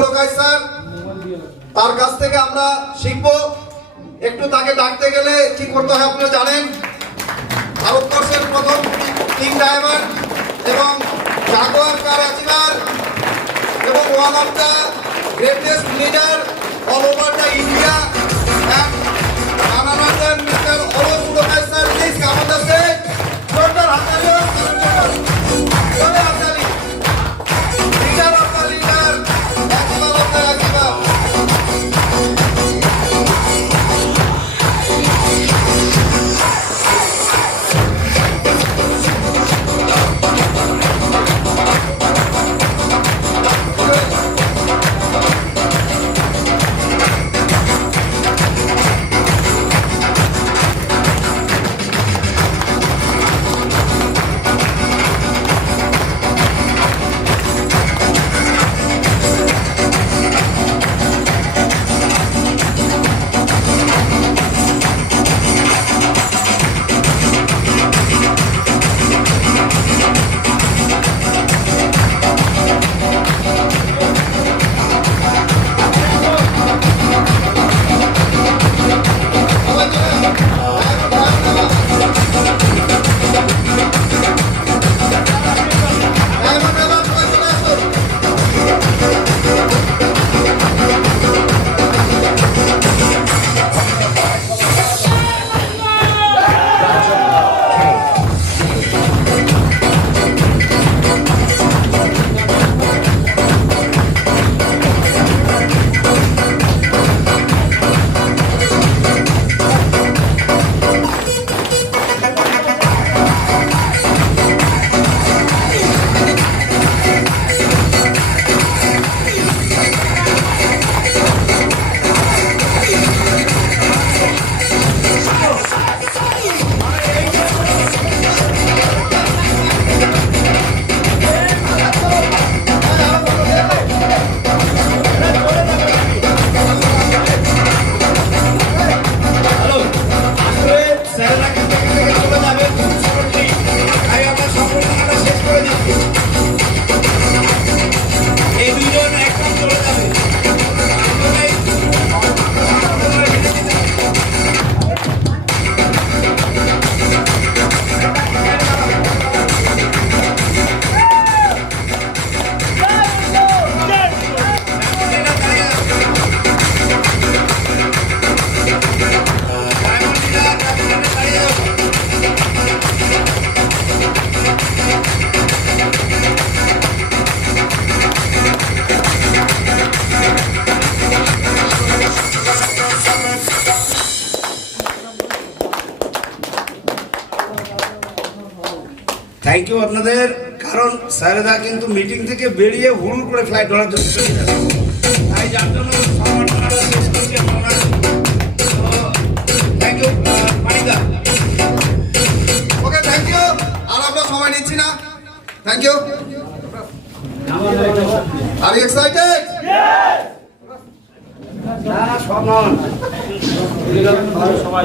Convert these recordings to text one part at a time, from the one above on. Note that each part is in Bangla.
প্রকাশ স্যার, তার কাছ থেকে আমরা শিখব। একটু তাকে ডাকতে গেলে কি করতে হয় আপনি জানেন। ভারতবর্ষের প্রথম কিং ডায়মন্ড এবং জাগুয়ার কার অ্যাচিভার এবং one of the greatest leader all over the India and none other than Mr. Alok Prakash sir, please come on the stage. Total Hatali, total Hatali, leader of the leader, Achiever of the Achiever. Thank you আপনাদের। কারণ স্যারেরা কিন্তু মিটিং থেকে বেরিয়ে হুড় করে ফ্লাইট ধরার জন্য চলে যাবে, তাই যার জন্য সম্মানটা শেষ করছি আপনারা। Thank you Manika. Okay, thank you. আর আমরা সময় নিচ্ছি না, thank you. Are you excited? না সব নন সবাই।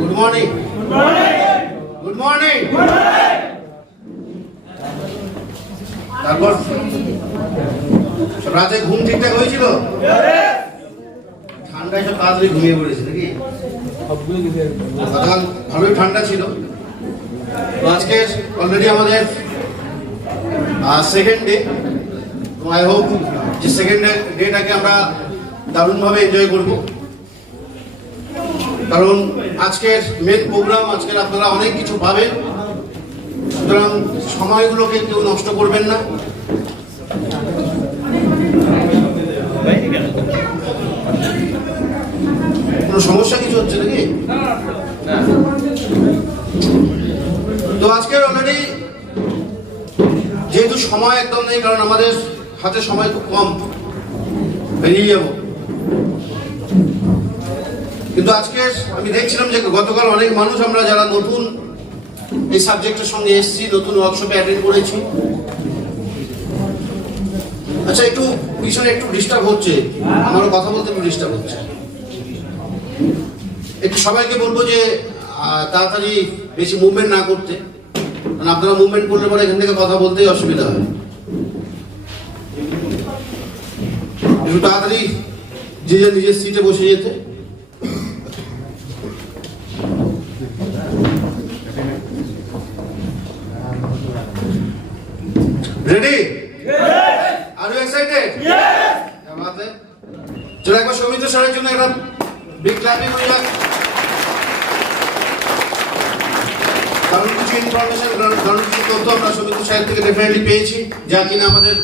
Good morning. Good morning. তারপর রাতে ঘুম ঠিকঠাক হয়েছিল? ঠান্ডায় সব তাড়াতাড়ি ঘুমিয়ে পড়েছে নাকি? গতকাল ভালোই ঠান্ডা ছিল। তো আজকে অলরেডি আমাদের সেকেন্ড ডে। তো আই হোপ যে সেকেন্ড ডেটাকে আমরা দারুণভাবে এনজয় করবো। কারণ আজকের মেন প্রোগ্রাম, আজকের আপনারা অনেক কিছু পাবেন, সুতরাং সময়গুলোকে কেউ নষ্ট করবেন না। কোনো সমস্যা কিছু হচ্ছে নাকি? তো আজকের অলরেডি যেহেতু সময় একদম নেই, কারণ আমাদের হাতে সময় খুব কম, বেরিয়ে যাব। কিন্তু আজকে আমি দেখছিলাম যে গতকাল অনেক মানুষ আমরা যারা নতুন এই সাবজেক্টের সঙ্গে এসেছি, নতুন ওয়ার্কশপে অ্যাটেন্ড করেছি। আচ্ছা, একটু পিছনে একটু ডিস্টার্ব হচ্ছে, আমারও কথা বলতে একটু ডিস্টার্ব হচ্ছে। একটু সবাইকে বলবো যে তাড়াতাড়ি বেশি মুভমেন্ট না করতে, কারণ আপনারা মুভমেন্ট করলে পরে এখান থেকে কথা বলতেই অসুবিধা হয়। একটু তাড়াতাড়ি যে যার নিজের সিটে বসে যেতে। রেডি? Are you excited? क्या बात है? চলো একবার সৌমিত্র স্যারের জন্য একটা বিগ ক্ল্যাপিং হয়ে যাক। কারণ কিছু ইনফরমেশন, কারণ কিছু তথ্য আমরা সৌমিত্র স্যারের থেকে ডেফিনেটলি পেয়েছি, যা কিনা আমাদের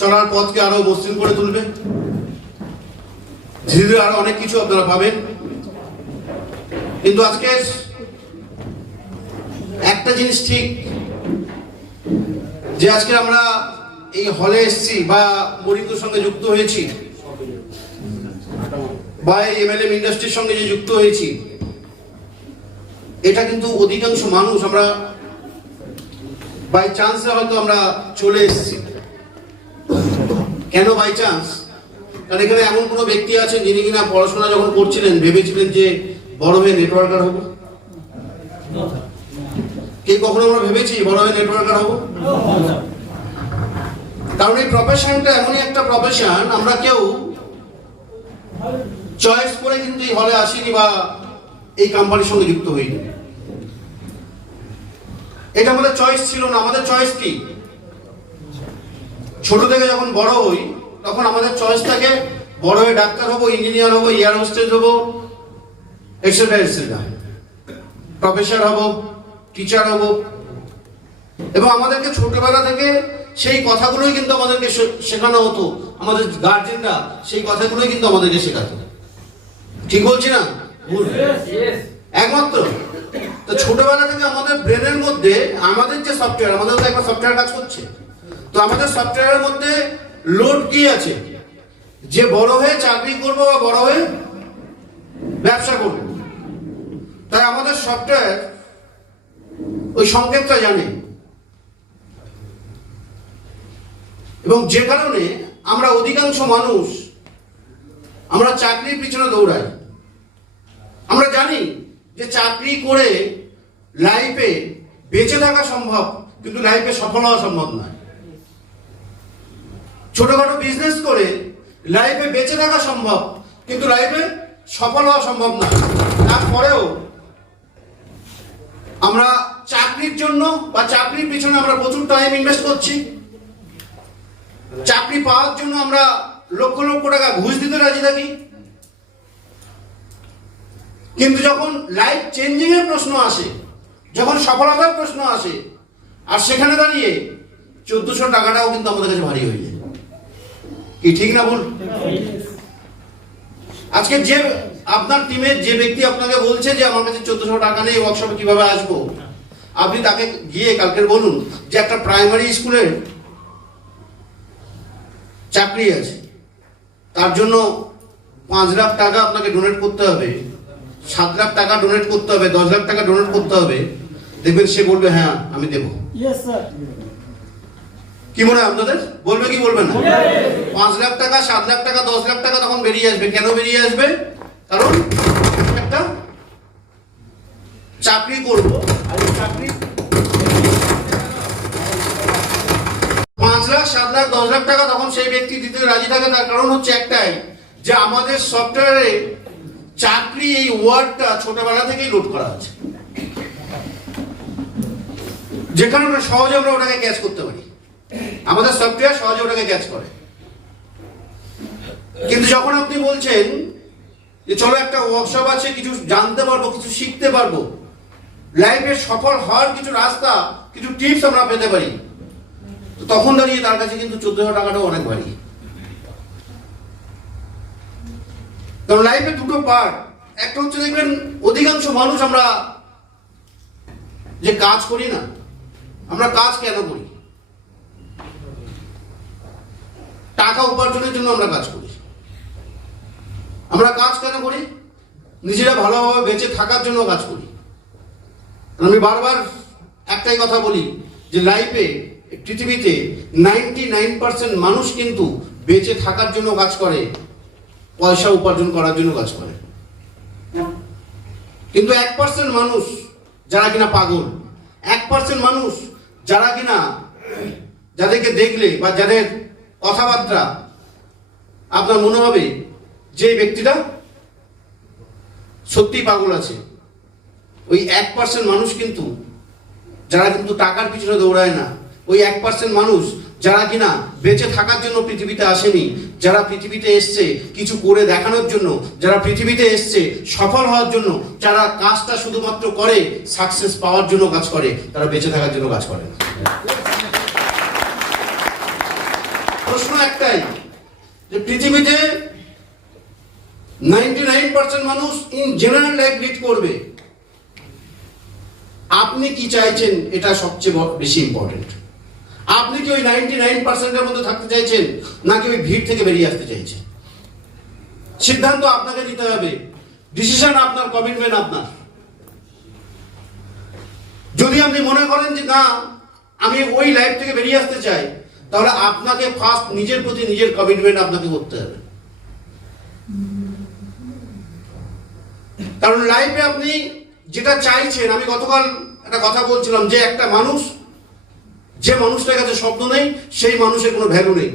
চলার পথকে আরো মসৃণ করে তুলবে। ধীরে ধীরে আরো অনেক কিছু আপনারা পাবেন। কিন্তু আজকে একটা জিনিস ঠিক, যে আজকে আমরা এই হলে এসেছি বা মরিন্দুর সঙ্গে যুক্ত হয়েছি বা এই এমএলএম ইন্ডাস্ট্রির সঙ্গে যে যুক্ত হয়েছি, এটা কিন্তু অধিকাংশ মানুষ আমরা বাই চান্সে হয়তো আমরা চলে এসেছি। কেন বাই চান্স? কারণ এখানে এমন কোনো ব্যক্তি আছেন যিনি কিনা পড়াশোনা যখন করছিলেন ভেবেছিলেন যে বড় হয়ে নেটওয়ার্কার হবো? কে কখনো আমরা ভেবেছি বড় হয়ে নেটওয়ার্কার হবো? কারণ এই প্রফেশনটা এমনই একটা প্রফেশন, আমরা কেউ চয়েস করে কিন্তু এই হলে আসিনি বা এই কোম্পানির সঙ্গে যুক্ত হইনি। এটা আমাদের চয়েস ছিল না। আমাদের চয়েস কি? ছোট থেকে যখন বড় হই তখন আমাদের চয়েস থাকে বড় হয়ে ডাক্তার হবো, ইঞ্জিনিয়ার হবো, এয়ার হোস্টেস হবো, এটসেট্রা এটসেট্রা, প্রফেসর হবো, টিচার হবো। এবং আমাদেরকে ছোটবেলা থেকে সেই কথাগুলোই কিন্তু আমাদেরকে শেখানো হতো। আমাদের গার্জেনরা সেই কথাগুলোই কিন্তু আমাদেরকে শেখাতো। ঠিক বলছি না? একমাত্র তো ছোটবেলা থেকে আমাদের ব্রেনের মধ্যে আমাদের যে সফটওয়্যার, আমাদের তো একটা সফটওয়্যার কাজ করছে, তো আমাদের সফটওয়্যারের মধ্যে লোড কি আছে? যে বড় হয়ে চাকরি করবো বা বড় হয়ে ব্যবসা করবো। তাই আমাদের সফটওয়্যার ওই সংকেতটা জানে, এবং যে কারণে আমরা অধিকাংশ মানুষ আমরা চাকরির পিছনে দৌড়াই। আমরা জানি যে চাকরি করে লাইফে বেঁচে থাকা সম্ভব, কিন্তু লাইফে সফল হওয়া সম্ভব নয়। ছোটখাটো বিজনেস করে লাইফে বেঁচে থাকা সম্ভব, কিন্তু লাইফে সফল হওয়া সম্ভব না। তারপরেও আমরা চাকরির জন্য বা চাকরির পিছনে আমরা প্রচুর টাইম ইনভেস্ট করছি। চাকরি পাওয়ার জন্য আমরা লক্ষ লক্ষ টাকা ঘুষ দিতে রাজি থাকি। কিন্তু যখন লাইফ চেঞ্জিং এর প্রশ্ন আসে, যখন সফলতার প্রশ্ন আসে, আর সেখানে দাঁড়িয়ে 1400 টাকাটাও কিন্তু আমাদের কাছে ভারী হয়ে যায়। কি ঠিক না ভুল? আজকে যে আপনার টিমের যে ব্যক্তি আপনাকে বলছে যে আমার কাছে 1400 টাকা নেই, ওয়ার্কশপে কিভাবে আসবো, আপনি তাকে গিয়ে কালকে বলুন যে একটা প্রাইমারি স্কুলের চাকরি আছে, তার জন্য 5 লাখ টাকা আপনাকে ডোনেট করতে হবে, 7 লাখ টাকা ডোনেট করতে হবে, 10 লাখ টাকা ডোনেট করতে হবে। দেখবেন সে বলবে হ্যাঁ আমি দেবো। কি মনে হয় আপনাদের? বলবে কি বলবে না? 5 লাখ টাকা, 7 লাখ টাকা, 10 লাখ টাকা তখন বেরিয়ে আসবে। কেন বেরিয়ে আসবে? কারণ একটা চাকরি করব, আর এই চাকরি 5 লাখ, 7 লাখ, 10 লাখ টাকা তখন সেই ব্যক্তি দিতে রাজি থাকে। তার কারণ হচ্ছে একটাই, যে আমাদের সফটওয়্যারে চাকরি এই ওয়ার্ডটা ছোটবেলা থেকেই লোড করা আছে, যেখানে আমরা সহজে আমরা ওটাকে ক্যাচ করতে পারি। আমাদের সফটওয়্যার সহজে ওটাকে ক্যাচ করে। কিন্তু যখন আপনি বলছেন যে চলো একটা ওয়ার্কশপ আছে, কিছু জানতে পারবো, কিছু শিখতে পারবো, লাইফে সফল হওয়ার কিছু রাস্তা, কিছু টিপস আমরা পেতে পারি, তো তখন দাঁড়িয়ে তার কাছে কিন্তু 1400 টাকাটাও অনেক ভারী। কারণ লাইফে দুটো পার্ট। একটা হচ্ছে দেখবেন অধিকাংশ মানুষ আমরা যে কাজ করি না, আমরা কাজ কেন করি? টাকা উপার্জনের জন্য আমরা কাজ করি। আমরা কাজ কেন করি? নিজেরা ভালোভাবে বেঁচে থাকার জন্য কাজ করি। আমি বারবার একটাই কথা বলি যে লাইফে, পৃথিবীতে 99% মানুষ কিন্তু বেঁচে থাকার জন্য কাজ করে, পয়সা উপার্জন করার জন্য কাজ করে। কিন্তু 1% মানুষ যারা কিনা পাগল, 1% মানুষ যারা কিনা যাদেরকে দেখলে বা যাদের কথাবার্তা আপনার মনে হবে যে এই ব্যক্তিটা সত্যি পাগল আছে, ওই 1% মানুষ কিন্তু যারা কিন্তু টাকার পিছনে দৌড়ায় না, ওই 1% মানুষ যারা কিনা বেঁচে থাকার জন্য পৃথিবীতে আসেনি, যারা পৃথিবীতে এসছে কিছু করে দেখানোর জন্য, যারা পৃথিবীতে এসছে সফল হওয়ার জন্য, যারা কাজটা শুধুমাত্র করে সাকসেস পাওয়ার জন্য কাজ করে, তারা বেঁচে থাকার জন্য কাজ করে না। প্রশ্ন একটাই যে পৃথিবীতে 99% মানুষ ইন জেনারেল লাইফ লিড করবে, আপনি কি চাইছেন এটা সবচেয়ে বেশি ইম্পর্টেন্ট। আপনি কি ওই 99%-এর মধ্যে থাকতে চাইছেন নাকি ওই ভিড় থেকে বেরিয়ে আসতে চাইছেন? সিদ্ধান্ত আপনাকে নিতে হবে, ডিসিশন আপনার, কমিটমেন্ট আপনার। যদি আপনি মনে করেন যে না আমি ওই লাইফ থেকে বেরিয়ে আসতে চাই, তাহলে আপনাকে ফার্স্ট নিজের প্রতি নিজের কমিটমেন্ট আপনাকে করতে হবে। কারণ লাইফে আপনি যেটা চাইছেন, আমি গতকাল একটা কথা বলছিলাম যে একটা মানুষ, যে মানুষটার কাছে স্বপ্ন নেই সেই মানুষের কোনো ভ্যালু নেই।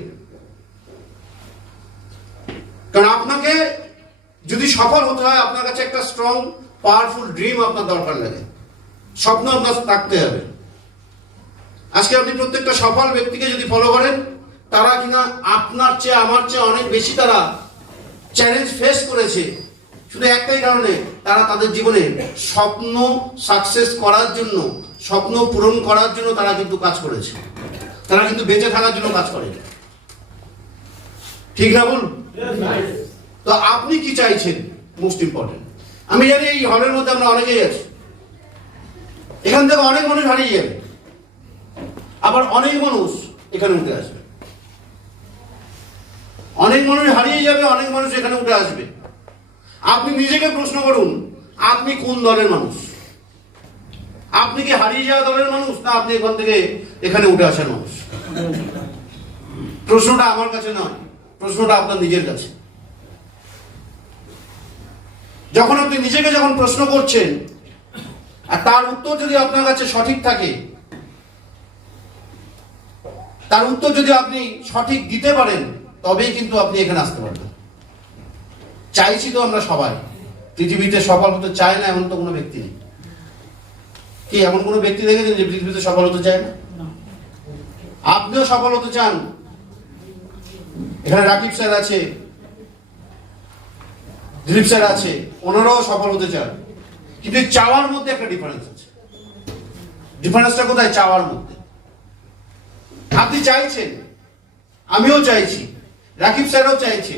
কারণ আপনাকে যদি সফল হতে হয় আপনার কাছে একটা স্ট্রং পাওয়ারফুল ড্রিম আপনার দরকার লাগে, স্বপ্ন আপনার থাকতে হবে। আজকে আপনি প্রত্যেকটা সফল ব্যক্তিকে যদি ফলো করেন, তারা কিনা আপনার চেয়ে আমার চেয়ে অনেক বেশি তারা চ্যালেঞ্জ ফেস করেছে, শুধু একটাই কারণে, তারা তাদের জীবনে স্বপ্ন সাকসেস করার জন্য, স্বপ্ন পূরণ করার জন্য তারা কিন্তু কাজ করেছে, তারা কিন্তু বেঁচে থাকার জন্য কাজ করে। ঠিক না বলুন? তো আপনি কি চাইছেন মোস্ট ইম্পর্টেন্ট। আমি জানি এই হলের মধ্যে আমরা অনেকেই আছি, এখান থেকে অনেক মানুষ হারিয়ে যাবে, আবার অনেক মানুষ এখানে উঠে আসবে। অনেক মানুষ হারিয়ে যাবে, অনেক মানুষ এখানে উঠে আসবে। আপনি নিজেকে প্রশ্ন করুন, আপনি কোন দলের মানুষ? আপনি কি হারিয়ে যাওয়া দলের মানুষ, না আপনি এখান থেকে এখানে উঠে আসার মানুষ? প্রশ্নটা আমার কাছে নয়, প্রশ্নটা আপনার নিজের কাছে। যখন আপনি নিজেকে যখন প্রশ্ন করছেন আর তার উত্তর যদি আপনার কাছে সঠিক থাকে, তার উত্তর যদি আপনি সঠিক দিতে পারেন, তবেই কিন্তু আপনি এখানে আসতে পারবেন। চাইছি তো আমরা সবাই, পৃথিবীতে সফল হতে চায় না এমন তো কোনো ব্যক্তি নেই। কি এমন কোনো ব্যক্তি দেখেছেন যে পৃথিবীতে সফল হতে চায় না? আপনিও সফল হতে চান। এখানে রাকিব স্যার আছে, দিলীপ স্যার আছে, ওনারাও সফল হতে চান, কিন্তু চাওয়ার মধ্যে একটা ডিফারেন্স আছে। ডিফারেন্সটা কোথায়? চাওয়ার মধ্যে। আপনি চাইছেন, আমিও চাইছি, রাকিব স্যারও চাইছে,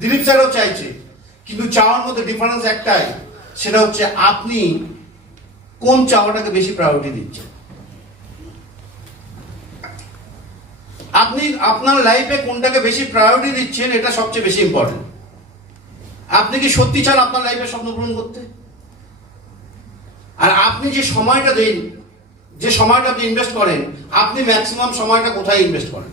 দিলীপ স্যারও চাইছে, কিন্তু চাওয়ার মধ্যে ডিফারেন্স একটাই, সেটা হচ্ছে আপনি কোন চাওয়াটাকে বেশি প্রায়োরিটি দিচ্ছেন। আপনি আপনার লাইফে কোনটাকে বেশি প্রায়োরিটি দিচ্ছেন, এটা সবচেয়ে বেশি ইম্পর্টেন্ট। আপনি কি সত্যি চান আপনার লাইফে স্বপ্ন পূরণ করতে? আর আপনি যে সময়টা দেন, যে সময়টা আপনি ইনভেস্ট করেন, আপনি ম্যাক্সিমাম সময়টা কোথায় ইনভেস্ট করেন?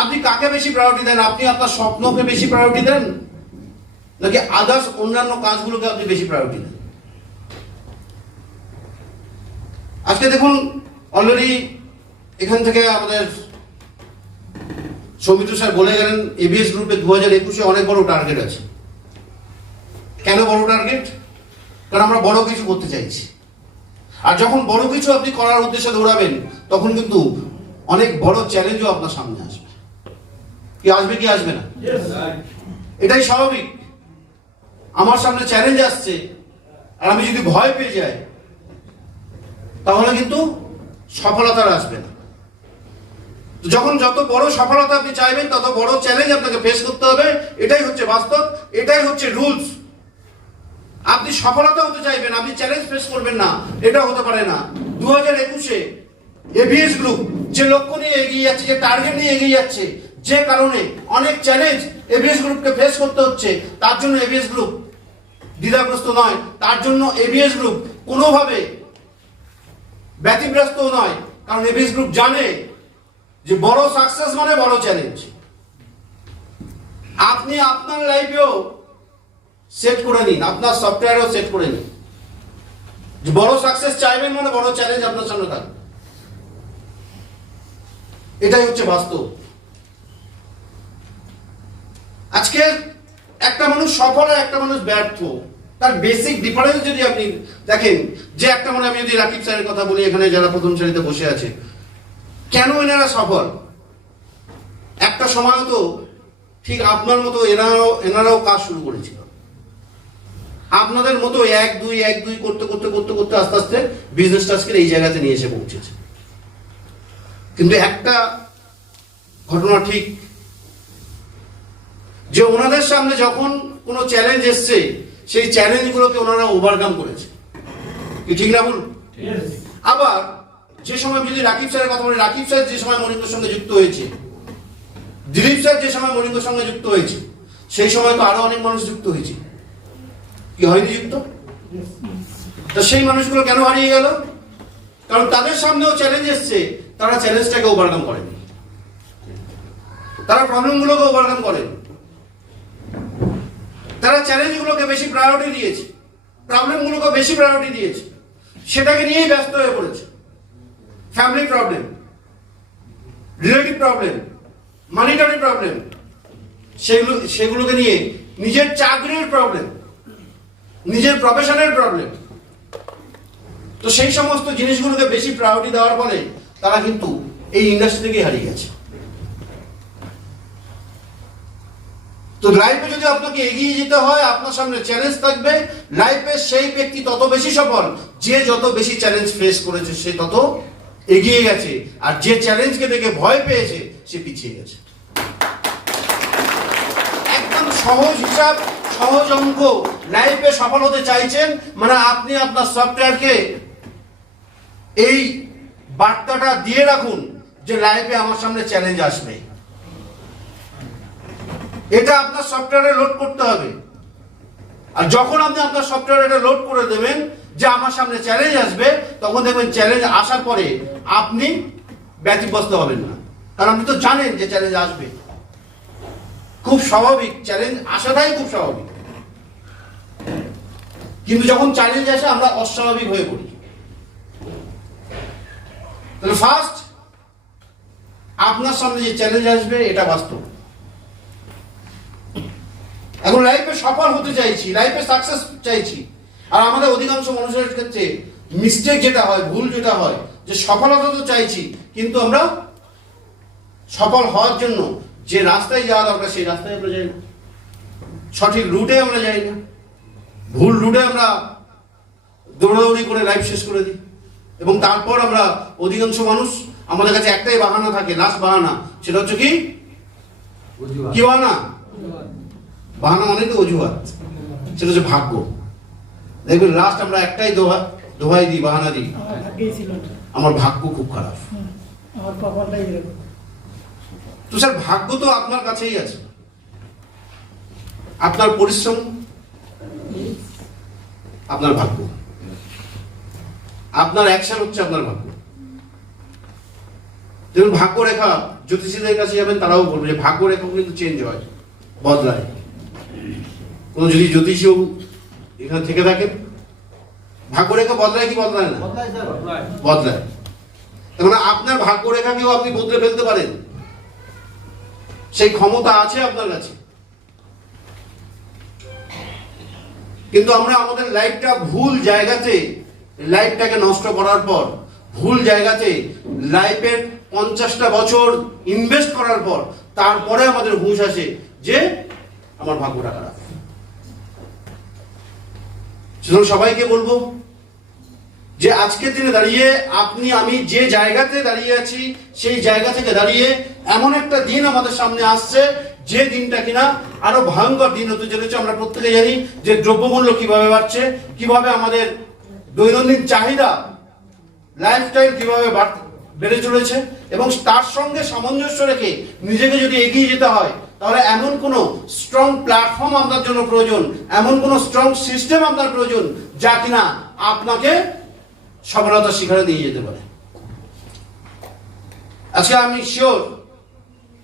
আপনি কাকে বেশি প্রায়োরিটি দেন? আপনি আপনার স্বপ্নকে বেশি প্রায়োরিটি দেন নাকি আদার্স অন্যান্য কাজগুলোকে আপনি বেশি প্রায়োরিটি দেন? আজকে দেখুন, অলরেডি এখান থেকে আমাদের সৌমিত্র স্যার বলে গেলেন, এবিএস গ্রুপে 2021-এ অনেক বড় টার্গেট আছে। কেন বড় টার্গেট? কারণ আমরা বড় কিছু করতে চাইছি। আর যখন বড় কিছু আপনি করার উদ্দেশ্যে দৌড়াবেন, তখন কিন্তু অনেক বড় চ্যালেঞ্জও আপনার সামনে আসবে। কি আসবে কি আসবে না? এটাই স্বাভাবিক। আমার সামনে চ্যালেঞ্জ আসছে আর আমি যদি ভয় পেয়ে যাই, তাহলে কিন্তু সফলতা আসবে না। যখন যত বড় সফলতা আপনি চাইবেন, তত বড় চ্যালেঞ্জ আপনাকে ফেস করতে হবে। এটাই হচ্ছে বাস্তব, এটাই হচ্ছে রুলস। আপনি সফলতা হতে চাইবেন, আপনি চ্যালেঞ্জ ফেস করবেন না, এটা হতে পারে না। 2021-এ এবিএস গ্রুপ যে লক্ষ্য নিয়ে এগিয়ে যাচ্ছে, যে টার্গেট নিয়ে এগিয়ে যাচ্ছে, যে কারণে অনেক চ্যালেঞ্জ এবিএস গ্রুপকে ফেস করতে হচ্ছে, তার জন্য এবিএস গ্রুপ দ্বিধাগ্রস্ত নয়, তার জন্য এবিএস গ্রুপ কোনোভাবে ব্যতিব্যস্ত নয়। কারণ এবিএস গ্রুপ জানে যে বড় সাকসেস মানে বড় চ্যালেঞ্জ। আপনি আপনার লাইফেও সেট করে নিন, আপনার সফটওয়্যারও সেট করে নিন। যে বড় সাকসেস চাইবেন মানে বড় চ্যালেঞ্জ আপনার সামনে থাকবে, এটাই হচ্ছে বাস্তব। আজকে একটা মানুষ সফল আর একটা মানুষ ব্যর্থ, তার বেসিক ডিফারেন্স যদি আপনি দেখেন, যে একটা মানে আমি যদি রাকিব স্যারের কথা বলি, এখানে যারা প্রথম শ্রেণীতে বসে আছে, কেন এনারা সফল? একটা সময় তো ঠিক আপনার মতো এনারাও কাজ শুরু করেছিল, আপনাদের মতো এক দুই করতে করতে করতে করতে আস্তে আস্তে বিজনেসটা আজকে এই জায়গাতে নিয়ে এসে পৌঁছেছে। কিন্তু একটা ঘটনা ঠিক, যে ওনাদের সামনে যখন কোনো চ্যালেঞ্জ এসছে, সেই চ্যালেঞ্জগুলোকে ওনারা ওভারকাম করেছে, কি ঠিক না বলুন? আবার যে সময় যদি রাকিব স্যারের কথা বলি, রাকিব স্যার যে সময় মনিঙ্গের সঙ্গে যুক্ত হয়েছে, দিলীপ স্যার যে সময় মনিঙ্গের সঙ্গে যুক্ত হয়েছে, সেই সময় তো আরো অনেক মানুষ যুক্ত হয়েছে, কি হয়নি যুক্ত? তো সেই মানুষগুলো কেন হারিয়ে গেল? কারণ তাদের সামনেও চ্যালেঞ্জ এসছে, তারা চ্যালেঞ্জটাকে ওভারকাম করেনি, তারা প্রবলেমগুলোকে ওভারকাম করেনি, তারা চ্যালেঞ্জগুলোকে বেশি প্রায়োরিটি দিয়েছে, প্রবলেমগুলোকে বেশি প্রায়োরিটি দিয়েছে, সেটাকে নিয়েই ব্যস্ত হয়ে পড়েছে। Family problem, relative problem, monetary problem, সেগুলোকে নিয়ে নিজের চাকরির প্রবলেম, নিজের প্রফেশনের প্রবলেম, তো সেই সমস্ত জিনিসগুলোকে বেশি প্রায়োরিটি দেওয়ার ফলে তারা কিন্তু এই ইন্ডাস্ট্রি থেকে হারিয়ে গেছে। তো লাইফে যদি আপনাকে এগিয়ে যেতে হয়, আপনার সামনে চ্যালেঞ্জ থাকবে। লাইফে সেই ব্যক্তি তত বেশি সফল যে যত বেশি চ্যালেঞ্জ ফেস করেছে, সে তত এগিয়ে গেছে, আর যে চ্যালেঞ্জকে দেখে ভয় পেয়েছে সে পিছিয়ে গেছে। একদম সহজ হিসাব, সহজ অঙ্ক। লাইফে সফল হতে চাইছেন মানে আপনি আপনার সফটওয়্যারকে এই বার্তাটা দিয়ে রাখুন যে লাইফে আমার সামনে চ্যালেঞ্জ আসবে, এটা আপনার সফটওয়্যারে লোড করতে হবে। আর যখন আপনি আপনার সফটওয়্যারে এটা লোড করে দেবেন যে আমার সামনে চ্যালেঞ্জ আসবে, তখন দেখবেন চ্যালেঞ্জ আসার পরে আপনি ব্যতিব্যস্ত হবেন না, কারণ আপনি তো জানেন যে চ্যালেঞ্জ আসবে। খুব স্বাভাবিক, চ্যালেঞ্জ আসাটাই খুব স্বাভাবিক। কিন্তু যখন চ্যালেঞ্জ আসে আমরা অস্বাভাবিক হয়ে পড়ি। তাহলে ফার্স্ট, আপনার সামনে যে চ্যালেঞ্জ আসবে এটা বাস্তব। এখন লাইফে সফল হতে চাইছি, লাইফে সাকসেস চাইছি, আর আমাদের অধিকাংশ মানুষের ক্ষেত্রে মিস্টেক যেটা হয়, ভুল যেটা হয়, যে সফলতা তো চাইছি কিন্তু আমরা সফল হওয়ার জন্য যে রাস্তায় যাওয়া দরকার সেই রাস্তায় আমরা যাই না, সঠিক রুটে আমরা যাই না, ভুল রুটে আমরা দৌড়াদৌড়ি করে লাইফ শেষ করে দিই। এবং তারপর আমরা অধিকাংশ মানুষ, আমাদের কাছে একটাই বাহানা থাকে, লাস্ট বাহানা, সেটা হচ্ছে কি? কি বাহানা? বাহানা মানে তো অজুহাত, সেটা হচ্ছে ভাগ্য। দেখবেন লাস্ট আমরা একটাই দোহাই দিই, বাহানা দিই, আমার ভাগ্য খুব খারাপ। তো স্যার, ভাগ্য তো আপনার কাছেই আছে, আপনার পরিশ্রম আপনার ভাগ্য, আপনার অ্যাকশন হচ্ছে আপনার ভাগ্য। যেমন ভাগ্য রেখা, জ্যোতিষীদের কাছে যাবেন, তারাও বলবে যে ভাগ্য রেখা কিন্তু চেঞ্জ হয়, বদলায়। কোন যদি জ্যোতিষীও এখানে থেকে থাকেন, ভাগ্য রেখা বদলায় কি বদলায় না? বদলায়। তার মানে আপনার ভাগ্য রেখাকেও আপনি বদলে ফেলতে পারেন, সেই ক্ষমতা আছে আপনার কাছে। কিন্তু আমরা আমাদের লাইফটা ভুল জায়গাতে, লাইফটাকে নষ্ট করার পর, ভুল জায়গাতে লাইফের 50টা বছর ইনভেস্ট করার পর তারপরে আমাদের হুঁশ আসে যে আমার ভাগ্যটা খারাপ। সুতরাং সবাইকে বলবো যে আজকের দিনে দাঁড়িয়ে আপনি আমি যে জায়গাতে দাঁড়িয়ে আছি, সেই জায়গা থেকে দাঁড়িয়ে এমন একটা দিন আমাদের সামনে আসছে, যে দিনটা কিনা আরো ভয়ঙ্কর দিন হতে চলেছে। আমরা প্রত্যেকে জানি যে দ্রব্যমূল্য কিভাবে বাড়ছে, কিভাবে আমাদের দৈনন্দিন চাহিদা, লাইফস্টাইল কিভাবে বেড়ে চলেছে, এবং তার সঙ্গে সামঞ্জস্য রেখে নিজেকে যদি এগিয়ে যেতে হয়, তাহলে এমন কোনো স্ট্রং প্ল্যাটফর্ম আপনার জন্য প্রয়োজন, এমন কোনো স্ট্রং সিস্টেম আপনার প্রয়োজন, যা কিনা আপনাকে সফলতার শিখরে নিয়ে যেতে পারে। আজকে আমি শিওর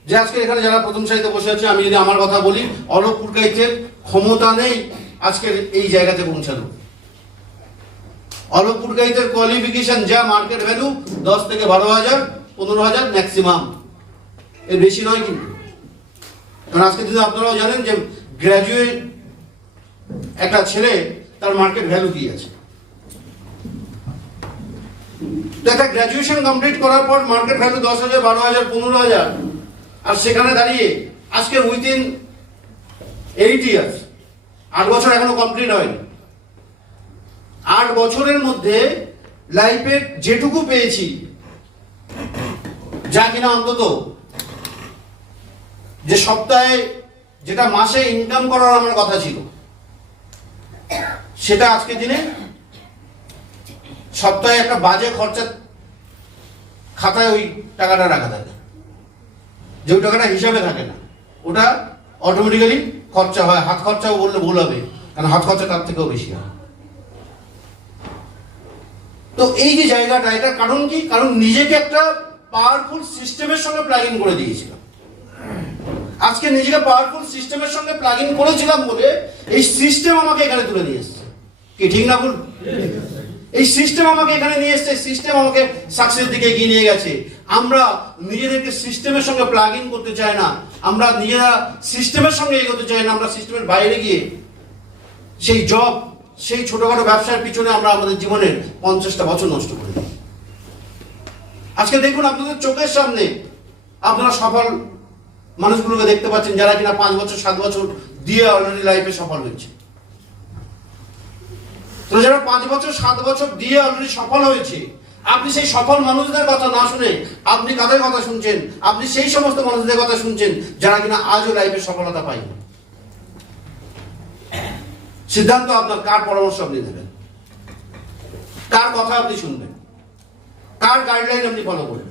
যে আজকে এখানে যারা প্রথম সারিতে বসে আছে, আমি যদি আমার কথা বলি, অলোক পুরকাইতের ক্ষমতা নেই আজকের এই জায়গাতে পৌঁছানো। অলোক পুরকাইতের কোয়ালিফিকেশন যা, মার্কেট ভ্যালু 10 থেকে 12,000, 15,000 ম্যাক্সিমাম, এর বেশি নয় কিন্তু। কারণ আজকের দিনে আপনারাও জানেন যে গ্র্যাজুয়েট একটা ছেলে তার মার্কেট ভ্যালু কি আছে। তো একটা গ্র্যাজুয়েশন কমপ্লিট করার পর মার্কেট ভ্যালু 10,000, 12,000, 15,000, আর সেখানে দাঁড়িয়ে আজকে উইদিন 8 ইয়ার্স, 8 বছর এখনো কমপ্লিট হয়নি, 8 বছরের মধ্যে লাইফে যেটুকু পেয়েছি, যা কিনা অন্তত যে সপ্তাহে যেটা মাসে ইনকাম করার আমার কথা ছিল, সেটা আজকে দিনে সপ্তাহে একটা বাজে খরচা খাতায় ওই টাকাটা রাখা থাকে, যে ওই টাকাটা হিসাবে থাকে না, ওটা অটোমেটিক্যালি খরচা হয়। হাত খরচাও বললে ভুল হবে, কারণ হাত খরচা তার থেকেও বেশি হয়। তো এই যে জায়গাটা, এটা কারণ কি? কারণ নিজেকে একটা পাওয়ারফুল সিস্টেমের সঙ্গে প্লাগ ইন করে দিয়েছিলাম। আজকে নিজেকে পাওয়ারফুল সিস্টেমের সঙ্গে প্লাগ ইন করেছিলাম বলে এই সিস্টেম আমাকে এখানে তুলে নিয়ে এসছে। কি ঠিক না ভুল? এই সিস্টেম আমাকে এখানে নিয়ে এসছে, সিস্টেম আমাকে সাকসেস দিকে এগিয়ে নিয়ে গেছে। আমরা নিজেদেরকে সিস্টেমের সঙ্গে প্লাগ ইন করতে চাই না, আমরা নিজেরা সিস্টেমের সঙ্গে এগোতে চাই না, আমরা সিস্টেমের বাইরে গিয়ে সেই জব, সেই ছোটখাটো ব্যবসার পিছনে আমরা আমাদের জীবনের 50টা বছর নষ্ট করে দিই। আজকে দেখুন আপনাদের চোখের সামনে আপনারা সফল মানুষগুলোকে দেখতে পাচ্ছেন, যারা কিনা 5 বছর 7 বছর দিয়ে অলরেডি লাইফে সফল হয়েছে। তো যারা 5 বছর 7 বছর দিয়ে অলরেডি সফল হয়েছে, আপনি সেই সফল মানুষদের কথা না শুনে আপনি কাদের কথা শুনছেন? আপনি সেই সমস্ত মানুষদের কথা শুনছেন যারা কিনা আজও লাইফে সফলতা পায়নি। সিদ্ধান্ত আপনার, কার পরামর্শ আপনি নেবেন, কার কথা আপনি শুনবেন, কার গাইডলাইন আপনি ফলো করবেন।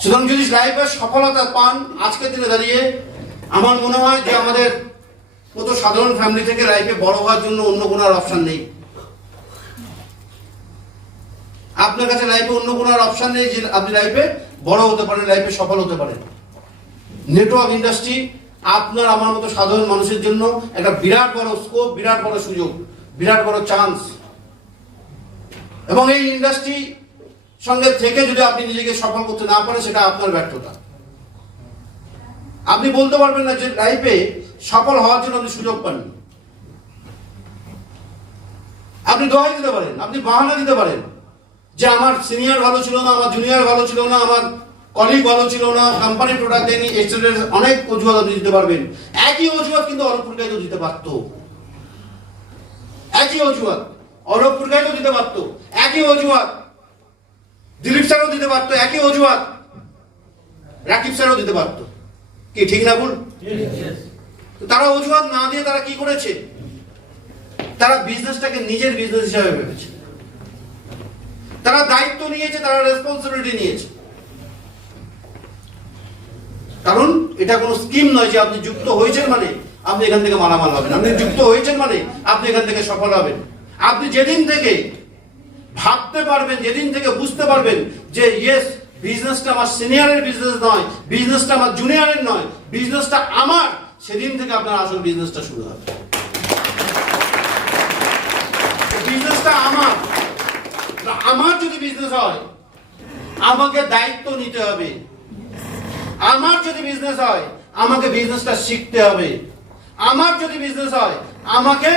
সুতরাং যদি লাইফে সফলতা পান, আজকের দিনে দাঁড়িয়ে আমার মনে হয় যে আমাদের মতো সাধারণ ফ্যামিলি থেকে লাইফে বড় হওয়ার জন্য অন্য কোনো আর অপশন নেই। আপনার কাছে লাইফে অন্য কোনো আর অপশন নেই যে আপনি লাইফে বড় হতে পারেন, লাইফে সফল হতে পারেন। নেটওয়ার্ক ইন্ডাস্ট্রি আপনার আমার মতো সাধারণ মানুষের জন্য একটা বিরাট বড় স্কোপ, বিরাট বড় সুযোগ, বিরাট বড় চান্স। এবং এই ইন্ডাস্ট্রি সঙ্গে থেকে যদি আপনি নিজেকে সফল করতে না পারেন, সেটা আপনার ব্যর্থতা। আপনি বলতে পারবেন না যে লাইফে সফল হওয়ার জন্য আপনি সুযোগ পাননি। আপনি দোহাই দিতে পারেন, আপনি বাহানা দিতে পারেন যে আমার সিনিয়র ভালো ছিল না, আমার জুনিয়র ভালো ছিল না, আমার কলিগ ভালো ছিল না, কোম্পানি প্রোডাক্ট দেয়নি, এক্সটেন্ডেড অনেক অজুহাত আপনি দিতে পারবেন। একই অজুহাত কিন্তু অলোক পুরকাইতও দিতে পারতো, একই অজুহাত অলোক পুরকাইতও দিতে পারতো, একই অজুহাত দিলীপ স্যারও দিতে পারতো, একই অজুহাত রাকিব স্যারও দিতে পারতো। কি ঠিক না ভুল? তারা অজুহাত না দিয়ে তারা কি করেছে? তারা বিজনেসটাকে নিজের বিজনেস হিসাবে ভেবেছে, তারা দায়িত্ব নিয়েছে, তারা রেসপন্সিবিলিটি নিয়েছে। কারণ এটা কোনো স্কিম নয় যে আপনি যুক্ত হয়েছেন মানে আপনি এখান থেকে মালামাল হবেন, আপনি যুক্ত হয়েছেন মানে আপনি এখান থেকে সফল হবেন। আপনি যেদিন থেকে ভাবতে পারবেন, যেদিন থেকে বুঝতে পারবেন যে ইয়েস, বিজনেসটা আমার সিনিয়রের বিজনেস নয়, বিজনেসটা আমার জুনিয়রের নয়, বিজনেসটা আমার, সেদিন থেকে আপনার আসল বিজনেসটা শুরু হবে। বিজনেসটা আমার, আমার যদি বিজনেস হয় আমাকে দায়িত্ব নিতে হবে। আমার যদি বিজনেস হয় আমাকে বিজনেসটা শিখতে হবে। আমার যদি বিজনেস হয় আমাকে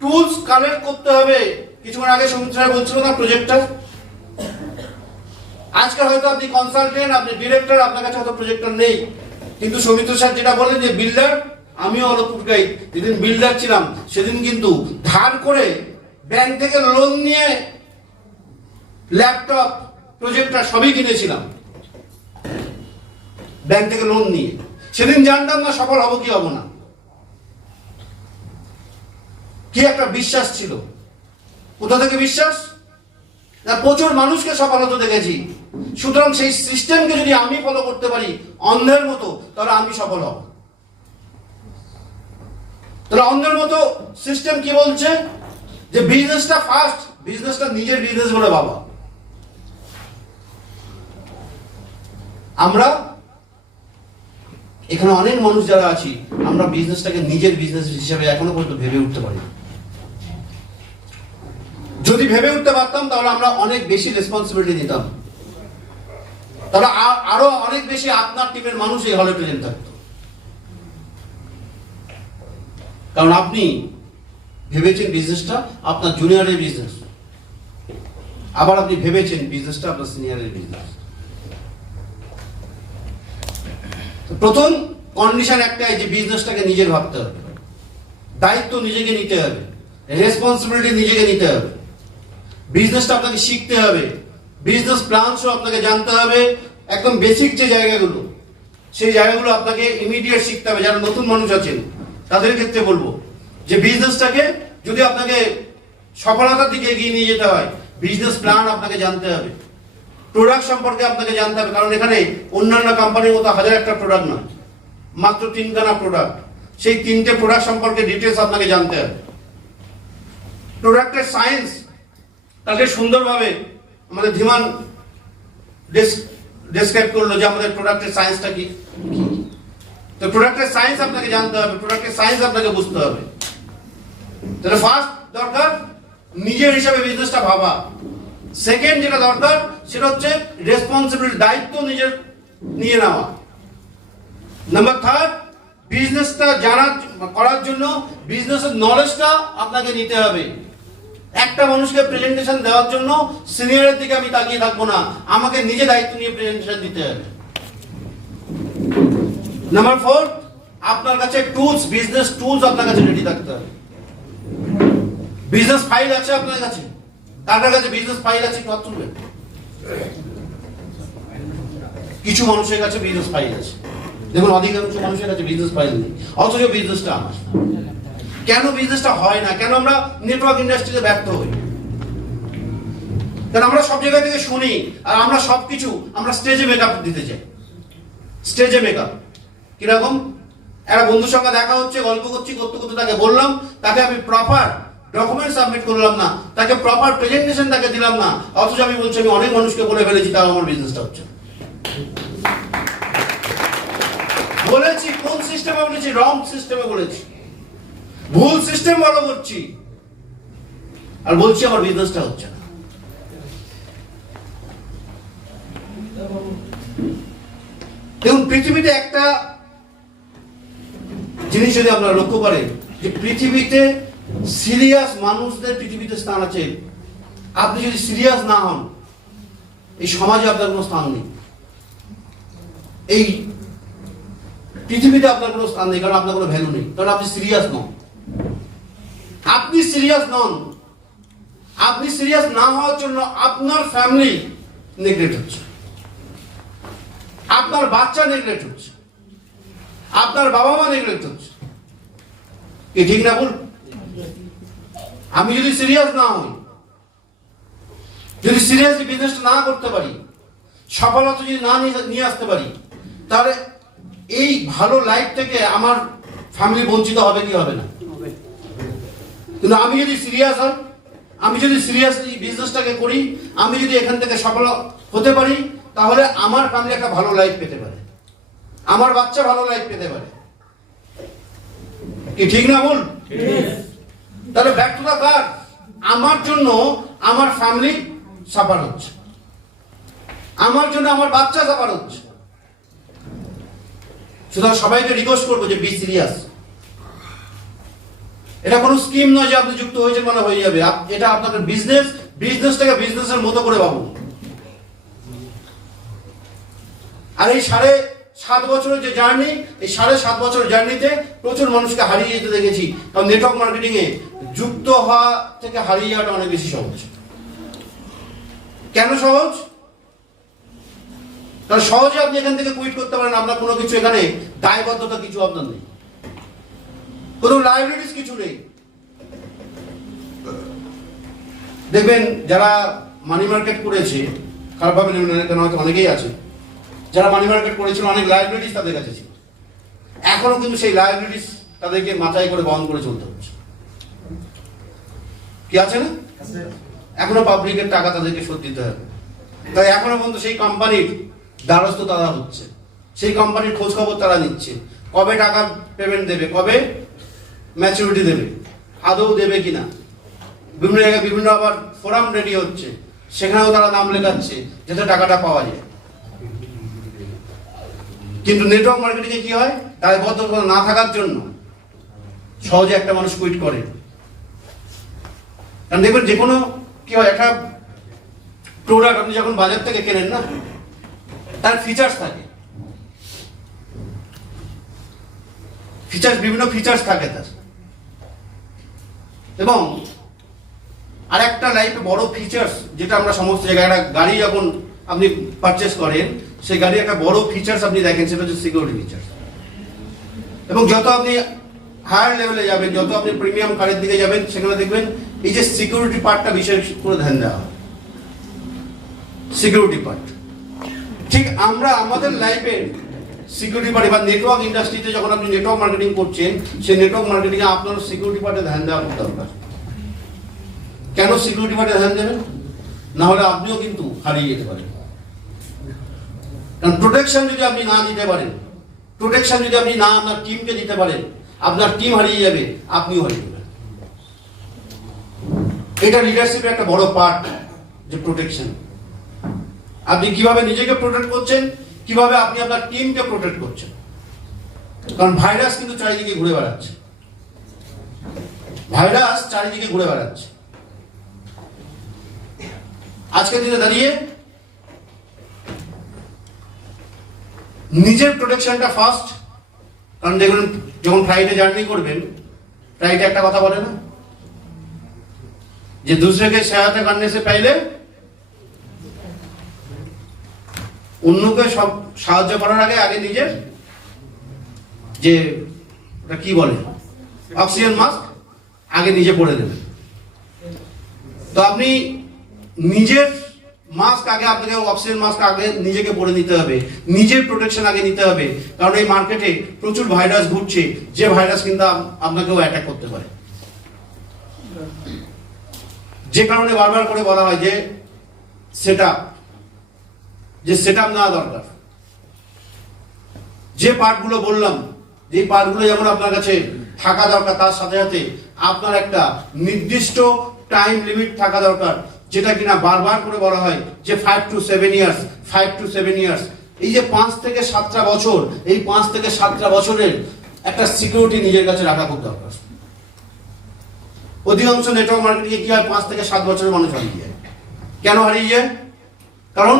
টুলস কালেক্ট করতে হবে। কিছুক্ষণ আগে সৌমিত্র স্যার বলছিল না প্রজেক্টর, আজকে হয়তো আপনি কনসালটেন্ট, আপনি ডিরেক্টর, আপনার কাছে হয়তো প্রজেক্টর নেই, কিন্তু সৌমিত্র স্যার যেটা বললেন যে বিল্ডার, আমিও অলোক পুরকাইত যেদিন বিল্ডার ছিলাম সেদিন কিন্তু ধার করে ব্যাংক থেকে লোন নিয়ে ল্যাপটপ, প্রজেক্টর সবই কিনেছিলাম ব্যাংক থেকে লোন নিয়ে। সেদিন জানতাম না সফল হব কি হব না। কি একটা বিশ্বাস ছিল। কোথা থেকে বিশ্বাস? না, প্রচুর মানুষকে সফল হতে দেখেছি। সুতরাং সেই সিস্টেমকে যদি আমি ফলো করতে পারি অন্ধের মতো, তাহলে আমি সফল হব। তাহলে অন্ধের মতো সিস্টেম কি বলছে? যে বিজনেসটা ফার্স্ট, বিজনেসটা নিজের বিজনেস বলে ভাবা। আমরা এখানে অনেক মানুষ যারা আছি আমরা বিজনেসটাকে নিজের বিজনেস হিসাবে এখনো পর্যন্ত ভেবে উঠতে পারি না। যদি ভেবে উঠতে পারতাম তাহলে আমরা অনেক বেশি রেসপন্সিবিলিটি নিতাম, তাহলে আরো অনেক বেশি আপনার টিমের মানুষ এই হলে প্রেজেন্ট থাকতো। কারণ আপনি ভেবেছেন বিজনেসটা আপনার জুনিয়রের বিজনেস, আবার আপনি ভেবেছেন বিজনেসটা আপনার সিনিয়রের বিজনেস। প্রথম কন্ডিশন একটাই যে বিজনেসটাকে নিজের ভাবতে হবে, দায়িত্ব নিজেকে নিতে হবে, রেসপন্সিবিলিটি নিজেকে নিতে হবে, বিজনেসটা আপনাকে শিখতে হবে, বিজনেস প্ল্যান সহ আপনাকে জানতে হবে। একদম বেসিক যে জায়গাগুলো সেই জায়গাগুলো আপনাকে ইমিডিয়েট শিখতে হবে। যারা নতুন মানুষ আছেন তাদের ক্ষেত্রে বলবো যে বিজনেসটাকে যদি আপনাকে সফলতার দিকে এগিয়ে নিয়ে যেতে হয় বিজনেস প্ল্যান আপনাকে জানতে হবে, প্রোডাক্ট সম্পর্কে আপনাকে জানতে হবে। কারণ এখানে অন্যান্য কোম্পানির মতো হাজার একটা প্রোডাক্ট না, মাত্র 3খানা প্রোডাক্ট। সেই 3টে প্রোডাক্ট সম্পর্কে ডিটেলস আপনাকে জানতে হবে। প্রোডাক্টের সায়েন্স তাকে সুন্দরভাবে আমাদের ধীমান ডেসক্রাইব করলো যে আমাদের প্রোডাক্টের সায়েন্সটা কি। তো প্রোডাক্টের সায়েন্স আপনাকে জানতে হবে, প্রোডাক্টের সায়েন্স আপনাকে বুঝতে হবে। তাহলে ফার্স্ট দরকার নিজের হিসাবে বিজনেসটা ভাবা। সেকেন্ড যেটা দরকার সেটা হচ্ছে রেসপন্সিবিলিটি, দায়িত্ব নিজের নিয়ে নেওয়া। নাম্বার থার্ড, বিজনেসটা করার জন্য বিজনেসের নলেজটা আপনাকে নিতে হবে। একটা মানুষকে প্রেজেন্টেশন দেওয়ার জন্য সিনিয়রের দিকে আমি তাকিয়ে থাকবো না, আমাকে নিজে দায়িত্ব নিয়ে প্রেজেন্টেশন দিতে হবে। নাম্বার ফোর, আপনার কাছে টুলস, বিজনেস টুলস আপনার কাছে রেডি থাকতে হবে। বিজনেস ফাইল আছে আপনার কাছে? কার কাছে বিজনেস ফাইল আছে একটু হাত তুলবেন। কিছু মানুষের কাছে বিজনেস ফাইল আছে, দেখুন অধিকাংশ মানুষের কাছে বিজনেস ফাইল নেই, অথচ বিজনেসটা আমার। কেন বিজনেসটা হয় না? কেন আমরা নেটওয়ার্ক ইন্ডাস্ট্রিতে ব্যর্থ হই? কারণ আমরা সব জায়গা থেকে শুনি আর আমরা সবকিছু আমরা স্টেজে মেকআপ দিতে চাই। স্টেজে মেকআপ কিরকম? একটা বন্ধুর সঙ্গে দেখা হচ্ছে, গল্প করছি, করতে করতে তাকে বললাম, তাকে আমি প্রপার ডকুমেন্ট সাবমিট করলাম না, তাকে প্রপার প্রেজেন্টেশন তাকে দিলাম না, অথচ আমি বলছি আমি অনেক মানুষকে বলে ফেলেছি, তাও আমার বিজনেসটা হচ্ছে। বলেছি কোন সিস্টেমে বলেছি? রং সিস্টেমে বলেছি, ভুল সিস্টেম ফলো করছি আর বলছি আমার বিজনেসটা হচ্ছে না। দেখুন পৃথিবীতে একটা জিনিস যদি আপনারা লক্ষ্য করেন যে পৃথিবীতে সিরিয়াস মানুষদের পৃথিবীতে স্থান আছে। আপনি যদি সিরিয়াস না হন এই সমাজে আপনার কোনো স্থান নেই, এই পৃথিবীতে আপনার কোনো স্থান নেই, কারণ আপনার কোনো ভ্যালু নেই, কারণ আপনি সিরিয়াস নন। আপনি সিরিয়াস নন, আপনি সিরিয়াস না হওয়ার জন্য আপনার ফ্যামিলি নেগলেক্ট হচ্ছে, আপনার বাচ্চা নেগলেক্ট হচ্ছে, আপনার বাবা মা নেগলেক্ট হচ্ছে। কি ঠিক না ভুল? আমি যদি সিরিয়াস না হই, যদি সিরিয়াসলি বিজনেসটা না করতে পারি, সফলতা যদি না নিয়ে আসতে পারি, তাহলে এই ভালো লাইফ থেকে আমার ফ্যামিলি বঞ্চিত হবে কি হবে না? কিন্তু আমি যদি সিরিয়াস হই, আমি যদি সিরিয়াসলি বিজনেসটাকে করি, আমি যদি এখান থেকে সফল হতে পারি, তাহলে আমার ফ্যামিলি একটা ভালো লাইফ পেতে পারে, আমার বাচ্চা ভালো লাইফ পেতে পারে। কি ঠিক না ভুল? তাহলে ব্যর্থতা কার? আমার জন্য আমার ফ্যামিলি সাফার হচ্ছে, আমার জন্য আমার বাচ্চা সাফার হচ্ছে। সুতরাং সবাইকে রিকোয়েস্ট করবো যে বি সিরিয়াস। এটা কোনো স্কিম নয় যে আপনি যুক্ত হয়েছেন মানে হয়ে যাবে। এটা আপনাদের বিজনেস, বিজনেসটাকে বিজনেসের মতো করে ভাবুন। আর এই 7.5 বছরের যে জার্নি, এই 7.5 বছরের জার্নিতে প্রচুর মানুষকে হারিয়ে যেতে দেখেছি। কারণ নেটওয়ার্ক মার্কেটিং এ যুক্ত হওয়া থেকে হারিয়ে যাওয়াটা অনেক বেশি সহজ। কেন সহজ? কারণ সহজে আপনি এখান থেকে কুইট করতে পারেন, আপনার কোনো কিছু এখানে দায়বদ্ধতা কিছু আপনার নেই, কোনো লাইবিলিটিস কিছু নেই। দেখবেন যারা মানি মার্কেট করেছে, খারাপভাবে নেবেন না, কেন হয়তো অনেকেই আছে যারা মানি মার্কেট করেছিল, অনেক লাইবিলিটিস তাদের কাছে ছিল, এখনো কিন্তু সেই লাইবিলিটিস তাদেরকে মাথায় করে বহন করে চলতে হচ্ছে। কি আছে না? এখনো পাবলিকের টাকা তাদেরকে শোধ দিতে হবে। তাই এখনো পর্যন্ত সেই কোম্পানির দ্বারস্থ তারা হচ্ছে। সেই কোম্পানির খোঁজ খবর তারা নিচ্ছে, কবে টাকা পেমেন্ট দেবে, কবে ম্যাচুরিটি দেবে, আদৌ দেবে কিনা। বিভিন্ন জায়গায় বিভিন্ন আবার ফোরাম রেডি হচ্ছে, সেখানেও তারা নাম লেখাচ্ছে যাতে টাকাটা পাওয়া যায়। কিন্তু নেটওয়ার্ক মার্কেটিংয়ে কি হয়, দায়বদ্ধতা না থাকার জন্য সহজে একটা মানুষ কুইট করে। কারণ দেখবেন যে কোনো কি হয়, একটা প্রোডাক্ট আপনি যখন বাজার থেকে কেনেন না, তার ফিচার্স থাকে, বিভিন্ন ফিচার্স থাকে তার। এবং আরেকটা লাইফে বড় ফিচার্স যেটা আমরা সমস্ত জায়গায়, একটা গাড়ি যখন আপনি পারচেস করেন, সেই গাড়ির একটা বড় ফিচার্স আপনি দেখেন, সেটা হচ্ছে সিকিউরিটি ফিচার্স। এবং যত আপনি হায়ার লেভেলে যাবেন, যত আপনি প্রিমিয়াম কারের দিকে যাবেন, সেখানে দেখবেন এই যে সিকিউরিটি পার্টটা বিশেষ করে ধ্যান দেওয়া হয়, সিকিউরিটি পার্ট। ঠিক আমরা আমাদের লাইফের সিকিউরিটি পার্ট, এবার নেটওয়ার্ক ইন্ডাস্ট্রিতে যখন আপনি নেটওয়ার্ক মার্কেটিং করছেন, সেই নেটওয়ার্ক মার্কেটিংয়ে আপনার সিকিউরিটি পার্টে ধ্যান দেওয়া খুব দরকার। কেন সিকিউরিটি পার্টে ধ্যান দেবেন? না হলে আপনিও কিন্তু হারিয়ে যেতে পারেন। কারণ প্রোটেকশন যদি আপনি না দিতে পারেন, প্রোটেকশন যদি আপনি না আপনার টিমকে দিতে পারেন, আপনার টিম হারিয়ে যাবে, আপনিও হারিয়ে যাবেন। এটা লিডারশিপের একটা বড় পার্ট, যে প্রোটেকশন। আপনি কিভাবে নিজেকে প্রোটেক্ট করছেন, কিভাবে আপনি আপনার টিমকে প্রোটেক্ট করছেন। কারণ ভাইরাস কিন্তু চারিদিকে ঘুরে বেড়াচ্ছে, ভাইরাস চারিদিকে ঘুরে বেড়াচ্ছে। আজকের দিনে দাঁড়িয়ে নিজের প্রোটেকশনটা ফার্স্ট। কারণ দেখুন, যখন ফ্লাইটে জার্নি করবেন, ফ্লাইটে একটা কথা বলে না যে दूसरे के सहायता करने से पहले অন্যকে সব সাহায্য করার আগে আগে নিজের যে ওটা কি বলে অক্সিজেন মাস্ক আগে নিজে পরে দেবেন। তো আপনি নিজের মাস্ক আগে, আপনাকে অক্সিজেন মাস্ক আগে নিজেকে পরে নিতে হবে, নিজের প্রোটেকশন আগে নিতে হবে। কারণ এই মার্কেটে প্রচুর ভাইরাস ঘুরছে, যে ভাইরাস কিন্তু আপনাকেও অ্যাটাক করতে পারে। যে কারণে বারবার করে বলা হয় যে সেটআপ নেওয়া দরকার। যে পার্টগুলো বললাম, যে পার্টগুলো যেমন আপনার কাছে থাকা দরকার, তার সাথে সাথে আপনার একটা নির্দিষ্ট টাইম লিমিট থাকা দরকার, যেটা কিনা বারবার করে বলা হয় যে 5 to 7 ইয়ার্স, 5 to 7 ইয়ার্স। এই যে 5 থেকে 7টা বছর, এই 5 থেকে 7টা বছরের একটা সিকিউরিটি নিজের কাছে রাখা খুব দরকার। অধিকাংশ নেটওয়ার্ক মার্কেটিংয়ে কি হয়, 5 থেকে 7 বছরের মানুষ হারিয়ে যায়। কেন হারিয়ে যায়? কারণ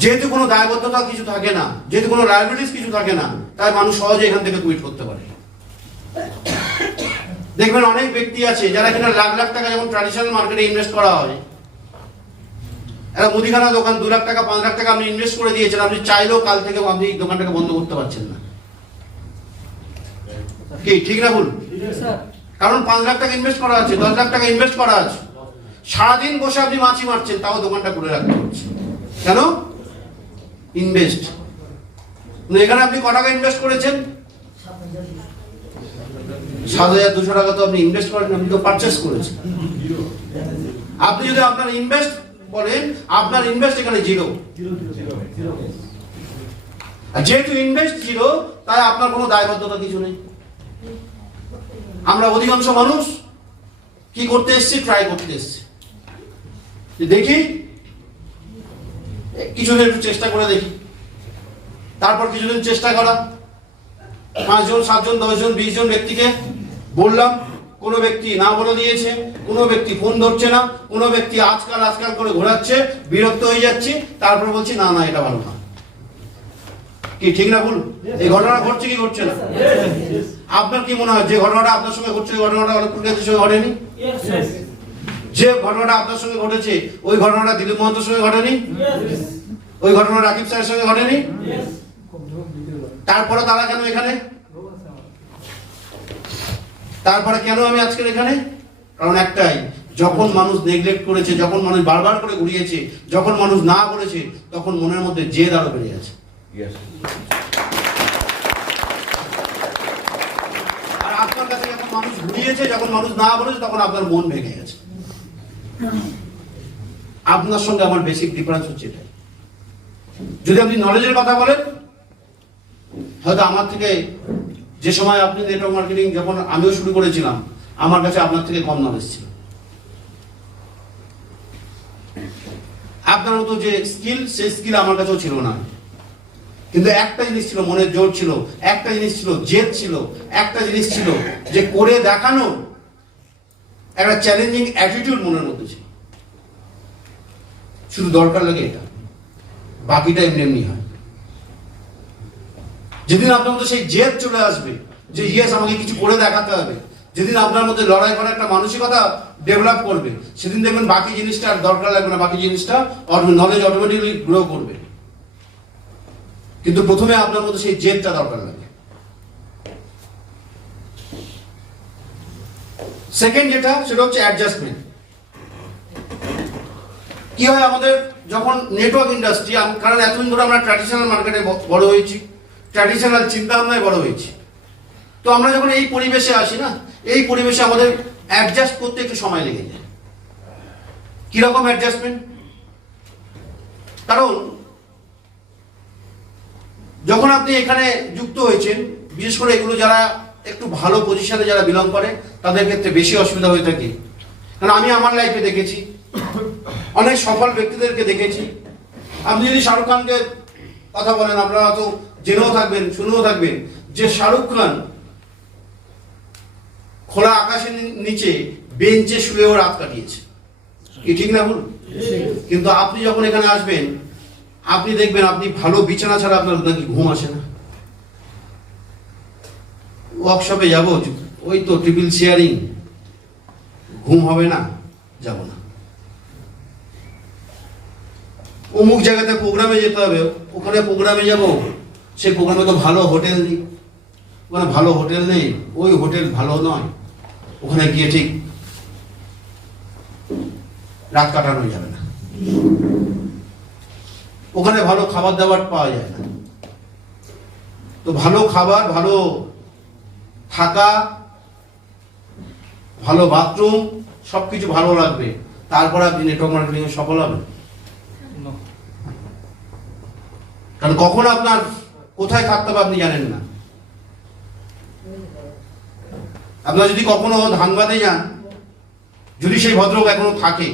যেহেতু কোনো দায়বদ্ধতা কিছু থাকে না, যেহেতু কোনো লায়াবিলিটিস কিছু থাকে না, তাই মানুষ সহজে এখান থেকে কুইট করতে পারে। দেখবেন অনেক ব্যক্তি আছে যারা কিনা লাখ লাখ টাকা যখন ট্র্যাডিশনাল মার্কেটে ইনভেস্ট করা হয়, একটা মুদিখানা দোকান 2 লাখ টাকা 5 লাখ টাকা আপনি ইনভেস্ট করে দিয়েছেন, আপনি চাইলেও কাল থেকে আপনি দোকানটাকে বন্ধ করতে পারছেন না। কি ঠিক না ভুল? কারণ 5 লাখ টাকা ইনভেস্ট করা আছে, 10 লাখ টাকা ইনভেস্ট করা আছে, সারাদিন বসে আপনি মাছি মারছেন, তাও দোকানটা খুলে রাখতে হচ্ছে। কেন? ইনভেস্ট। এখানে আপনি কত টাকা ইনভেস্ট করেছেন? 7,200 টাকা তো আপনি ইনভেস্ট করেন, আপনি তো পারচেস করেছেন। আপনি যদি আপনার ইনভেস্ট করেন, আপনার ইনভেস্ট এখানে জিরো। যেহেতু ইনভেস্ট জিরো, তাই আপনার কোনো দায়বদ্ধতা কিছু নেই। আমরা অধিকাংশ মানুষ কি করতে এসেছি? ট্রাই করতে এসেছি, দেখি কিছুদিন একটু চেষ্টা করে দেখি, তারপর কিছুদিন চেষ্টা করা, 5 জন 7 জন 10 জন 20 জন ব্যক্তিকে বললাম, কোনো ব্যক্তি না বলে দিয়েছে, কোনো ব্যক্তি ফোন ধরছে না, কোনো ব্যক্তি আজকাল করে ঘোরাচ্ছে, বিরক্ত হয়ে যাচ্ছি, তারপর বলছি না না এটা ভালো না। কি ঠিক না ভুল? এই ঘটনা ঘটছে কি ঘটছে না? আপনার কি মনে হয় যে ঘটনাটা আপনার সঙ্গে ঘটছে, ওই ঘটনাটা অনেক সঙ্গে ঘটেনি? যে ঘটনাটা আপনার সঙ্গে ঘটেছে, ওই ঘটনাটা দিলীপ মহন্তের সঙ্গে ঘটেনি? ওই ঘটনা রাকিব স্যারের সঙ্গে ঘটেনি? তারপরে তারা কেন এখানে? তারপরে কেন আমি আজকের এখানে? কারণ একটাই, যখন মানুষ নেগলেক্ট করেছে, যখন মানুষ বারবার করে ঘুরিয়েছে, যখন মানুষ না বলেছে, তখন মনের মধ্যে জেদ আরো বেড়ে গেছে। আর আপনার কাছে যখন মানুষ ঘুরিয়েছে, যখন মানুষ না বলেছে, তখন আপনার মন ভেঙে গেছে। আপনার সঙ্গে আমার বেসিক ডিফারেন্স হচ্ছে এটাই। যদি আপনি নলেজের কথা বলেন, হয়তো আমার থেকে যে সময় আপনি নেটওয়ার্ক মার্কেটিং যখন আমিও শুরু করেছিলাম, আমার কাছে আপনার থেকে কম নলেজ ছিল। আপনার মতো যে স্কিল, সেই স্কিল আমার কাছেও ছিল না। কিন্তু একটা জিনিস ছিল, মনের জোর ছিল, একটা জিনিস ছিল জেদ ছিল, একটা জিনিস ছিল যে করে দেখানো, একটা চ্যালেঞ্জিং অ্যাটিটিউড মনের মধ্যে ছিল। শুধু দরকার লাগে এটা, বাকিটা এমনি এমনি হয়। যেদিন আপনার মধ্যে সেই জেদ চলে আসবে যে ইয়েস আমাকে কিছু করে দেখাতে হবে, যেদিন আপনার মধ্যে লড়াই করার একটা মানসিকতা ডেভেলপ করবে, সেদিন দেখবেন বাকি জিনিসটা আর দরকার লাগবে না, বাকি জিনিসটা নলেজ অটোমেটিকলি গ্রো করবে। কিন্তু প্রথমে আপনার মধ্যে সেই জেদটা দরকার লাগে। সেকেন্ড যেটা, সেটা হচ্ছে অ্যাডজাস্টমেন্ট। কি হয় আমাদের যখন নেটওয়ার্ক ইন্ডাস্ট্রি, কারণ এতদিন ধরে আমরা ট্র্যাডিশনাল মার্কেটে বড় হয়েছি, ট্র্যাডিশনাল চিন্তা ভাবনায় বড় হয়েছি, তো আমরা যখন এই পরিবেশে আসি না, এই পরিবেশে আমাদের অ্যাডজাস্ট করতে একটু সময় লেগে যায়। কিরকম অ্যাডজাস্টমেন্ট? কারণ যখন আপনি এখানে যুক্ত হয়েছেন, বিশেষ করে এগুলো যারা একটু ভালো পজিশনে যারা বিলং করে, তাদের ক্ষেত্রে বেশি অসুবিধা হয়ে থাকে। কারণ আমি আমার লাইফে দেখেছি, অনেক সফল ব্যক্তিদেরকে দেখেছি। আপনি যদি শাহরুখ খানকে কথা বলেন, আপনারা তো জেনেও থাকবেন, শুনেও থাকবেন যে শাহরুখ খান খোলা আকাশের নিচে বেঞ্চে শুয়েও রাত কাটিয়েছে। কি ঠিক না ভুল? কিন্তু আপনি যখন এখানে আসবেন, আপনি দেখবেন আপনি ভালো বিছানা ছাড়া আপনার নাকি ঘুম আসে না। ওয়ার্কশপে যাবো, ওই তো ট্রিপল শেয়ারিং, ঘুম হবে না, যাব না। অমুক জায়গাতে প্রোগ্রামে যেতে হবে, ওখানে প্রোগ্রামে যাব, সেই প্রোগ্রামে তো ভালো হোটেল নেই, ওখানে ভালো হোটেল নেই, ওই হোটেল ভালো নয়, ওখানে গিয়ে ঠিক রাত কাটানো যাবে না, ওখানে ভালো খাবার দাবার পাওয়া যায় না। তো ভালো খাবার, ভালো থাকা, ভালো বাথরুম, সবকিছু ভালো লাগবে, তারপর আপনি নেটওয়ার্ক মার্কেটিং এ সফল হবেন। কারণ কখন আপনার কোথায় থাকতে হবে আপনি জানেন না। আপনারা যদি কখনো ধানবাদে যান, যদি সেই ভদ্রলোক এখনো থাকে,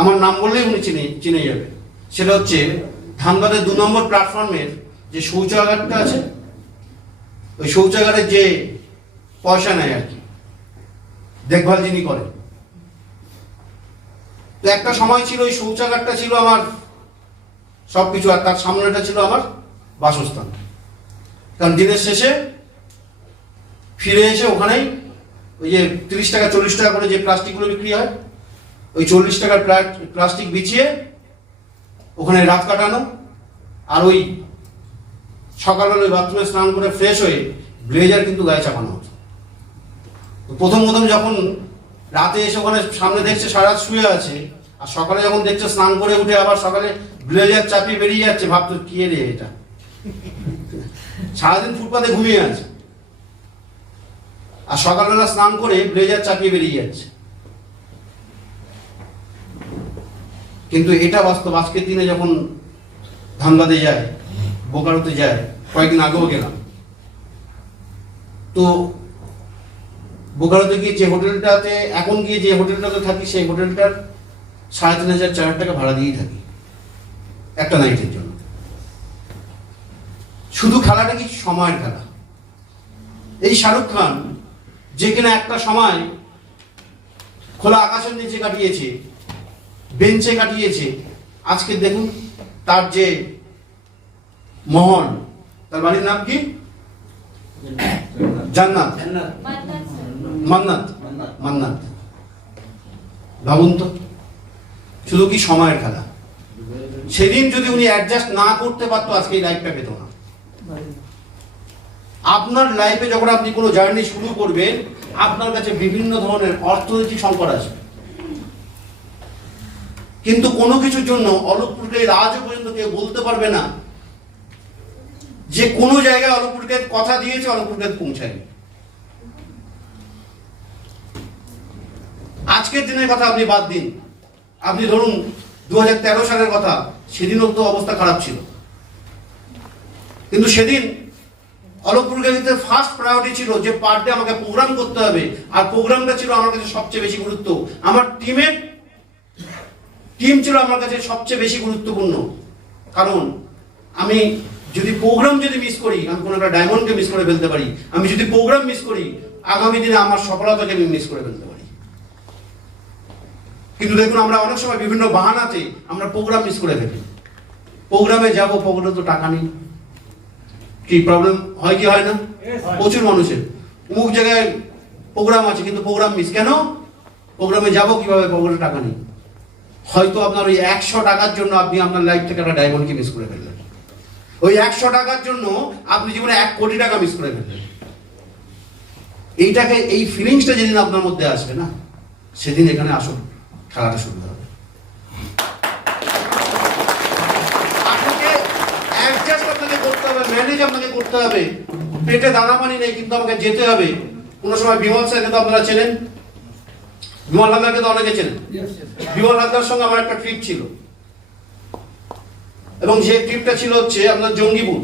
আমার নাম বললেই উনি চিনে যাবে। সেটা হচ্ছে ধানবাদের 2 নম্বর প্ল্যাটফর্মের যে শৌচাগারটা আছে, ওই শৌচাগারের যে পয়সা নেয় আর কি, দেখভাল যিনি করেন। তো একটা সময় ছিল ওই শৌচাগারটা ছিল আমার সবকিছু, আর তার সামনেটা ছিল আমার বাসস্থান। কারণ দিনের শেষে ফিরে এসে ওখানেই ওই যে 30 টাকা 40 টাকা করে যে প্লাস্টিকগুলো বিক্রি হয়, ওই 40 টাকার প্লাস্টিক বিছিয়ে ওখানে রাত কাটানো, আর ওই সকালবেলা ওই বাথরুমে স্নান করে ফ্রেশ হয়ে ব্লেজার কিন্তু গায়ে চাপানো হতো। প্রথম যখন রাতে এসে ওখানে সামনে দেখছে সারা রাত শুয়ে আছে, আর সকালে যখন দেখছে স্নান করে উঠে আবার সকালে ব্লেজার চাপিয়ে বেরিয়ে যাচ্ছে, ভাবতো কি রে এটা, সারাদিন ফুটপাতে ঘুমিয়ে আছে, আর সকালবেলা স্নান করে ব্লেজার চাপিয়ে বেরিয়ে যাচ্ছে। কিন্তু এটা বাস্তব। আজকের দিনে যখন ধানবাদে যায়, বোকারোতে যায়, কয়েকদিন আগেও গেলাম, তো বোকারোতে গিয়ে যে হোটেলটাতে এখন গিয়ে যে হোটেলটাতে থাকি, সেই হোটেলটার 3500-4000 টাকা ভাড়া দিয়েই থাকি একটা নাইটের জন্য। শুধু খেলাটা কি সময়ের খেলা। এই শাহরুখ খান যে কিনা একটা সময় খোলা আকাশের নিচে কাটিয়েছে, বেঞ্চে কাটিয়েছে, আজকে দেখুন তার যে মহল, তার বাড়ির নাম কি? জান্নাত, মান্নাত। ভাবুন তো, শুধু কি সময়ের খেলা। সেদিন যদি উনি অ্যাডজাস্ট না করতে পারতো, আজকে এই লাইফটা পেত না। আপনার লাইফে যখন আপনি কোনো জার্নি শুরু করবেন, আপনার কাছে বিভিন্ন ধরনের অর্থনৈতিক সংকট আসবে, কিন্তু কোনো কিছুর জন্য অলোকপুরকে আজও পর্যন্ত কেউ বলতে পারবে না যে কোনো জায়গায় অলোকপুরকে কথা দিয়েছে, অলোকপুরকে পৌঁছায়নি। আজকের দিনের কথা আপনি বাদ দিন, আপনি ধরুন 2013 সালের কথা, সেদিনও তো অবস্থা খারাপ ছিল, কিন্তু সেদিন অলোক পুরকাইতের ফার্স্ট প্রায়োরিটি ছিল যে পার ডে আমাকে প্রোগ্রাম করতে হবে, আর প্রোগ্রামটা ছিল আমার কাছে সবচেয়ে বেশি গুরুত্ব। আমার টিম ছিল আমার কাছে সবচেয়ে বেশি গুরুত্বপূর্ণ, কারণ আমি যদি প্রোগ্রাম মিস করি, আমি কোনো একটা ডায়মন্ডকে মিস করে ফেলতে পারি। আমি যদি প্রোগ্রাম মিস করি, আগামী দিনে আমার সফলতাকে আমি মিস করে ফেলতে পারি। কিন্তু দেখুন, আমরা অনেক সময় বিভিন্ন বাহানাতে আমরা প্রোগ্রাম মিস করে ফেলি। প্রোগ্রামে যাব, প্রোগ্রামে তো টাকা নেই, কি প্রবলেম হয় কি হয় না? প্রচুর মানুষের অমুক জায়গায় প্রোগ্রাম আছে কিন্তু প্রোগ্রাম মিস। কেন? প্রোগ্রামে যাব কিভাবে, প্রোগ্রামে টাকা নেই। হয়তো আপনার ওই 100 টাকার জন্য আপনি আপনার লাইফ থেকে একটা ডায়মন্ডকে মিস করে ফেললেন। ওই 100 টাকার জন্য আপনি জীবনে 1 কোটি টাকা মিস করে ফেললেন। এই ফিলিংসটা যেদিন আপনার মধ্যে আসবে না, সেদিন এখানে আসল খেলাটা শুরু হবে। আপনাকে অ্যাডজাস্ট আপনাকে করতে হবে, ম্যানেজ আপনাকে করতে হবে। পেটে দানা পানি নেই, কিন্তু আমাকে যেতে হবে। কোনো সময় বিমল স্যারকে তো আপনারা চেনেন, বিমল হালদারকে তো অনেকে চেনেন। বিমল হালদার সঙ্গে আমার একটা ট্রিপ ছিল, এবং যে ট্রিপটা ছিল হচ্ছে আপনার জঙ্গিপুর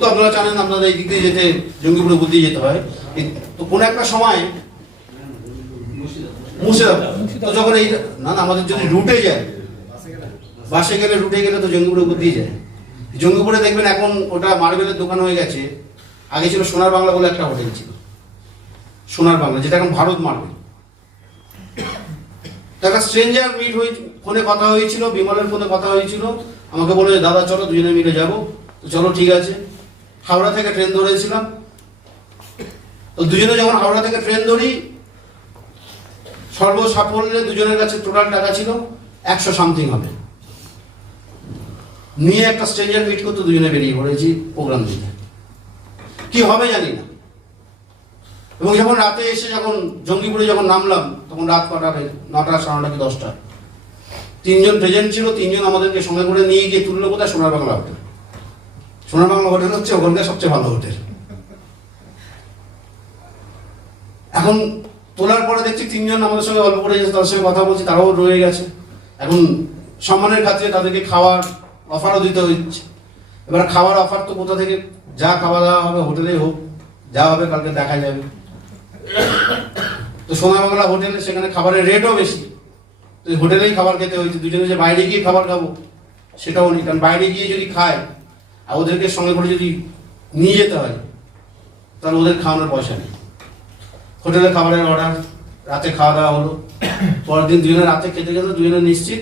তো আপনারা জানেন, আপনাদের এই দিক দিয়ে যেতে জঙ্গিপুরে বুদ্ধি যেতে হয়। তো কোনো একটা সময় মুর্শিদাবাদ তো যখন এই না আমাদের যদি রুটে যায়, বাসে গেলে রুটে গেলে তো জঙ্গিপুরে বুদ্ধি যায়। জঙ্গিপুরে দেখবেন এখন ওটা মার্বেলের দোকান হয়ে গেছে। আগে ছিল সোনার বাংলা বলে একটা হোটেল ছিল, সোনার বাংলা, যেটা এখন ভারত মার্বেল। একটা স্ট্রেঞ্জার মিট হয়ে ফোনে কথা হয়েছিল, বিমলের ফোনে কথা হয়েছিল। আমাকে বলে যে দাদা চলো দুজনে মিলে যাবো। তো চলো ঠিক আছে। হাওড়া থেকে ট্রেন ধরেছিলাম। তো দুজনে যখন হাওড়া থেকে ট্রেন ধরি, সর্বসাফল্যে দুজনের কাছে টোটাল টাকা ছিল 100 সামথিং হবে। নিয়ে একটা স্ট্রেঞ্জার মিট করতে দুজনে বেরিয়ে পড়েছি প্রোগ্রাম দিতে। কি হবে জানি না। এবং যখন রাতে এসে যখন জঙ্গিপুরে যখন নামলাম, তখন রাত কটা, 9টা, 9:30 কি 10টা। 3জন প্রেজেন্ট ছিল, 3জন আমাদেরকে সঙ্গে করে নিয়ে গিয়ে তুললো কোথায়? সোনার বাংলা হোটেল। সোনার বাংলা হোটেল হচ্ছে ওখানকার সবচেয়ে ভালো হোটেল। এখন তোলার পরে দেখছি 3জন আমাদের সঙ্গে অল্প করে তাদের সঙ্গে কথা বলছি, তারাও রয়ে গেছে। এখন সম্মানের খাতিরে তাদেরকে খাওয়ার অফারও দিতে হচ্ছে। এবার খাওয়ার অফার তো কোথা থেকে, যা খাওয়া দাওয়া হবে হোটেলেই হোক, যা হবে কালকে দেখা যাবে। তো সোনার বাংলা হোটেলে সেখানে খাবারের রেটও বেশি, তো হোটেলেই খাবার খেতে হয়েছে। দুজনে যে বাইরে গিয়ে খাবার খাবো সেটাও নেই, কারণ বাইরে গিয়ে যদি খায় আর ওদেরকে সঙ্গে করে যদি নিয়ে যেতে হয়, তাহলে ওদের খাওয়ানোর পয়সা নেই। হোটেলে খাবারের অর্ডার, রাতে খাওয়া দাওয়া হলো। পরের দিন দুজনে রাতে খেতে গেলে দুজনে নিশ্চিত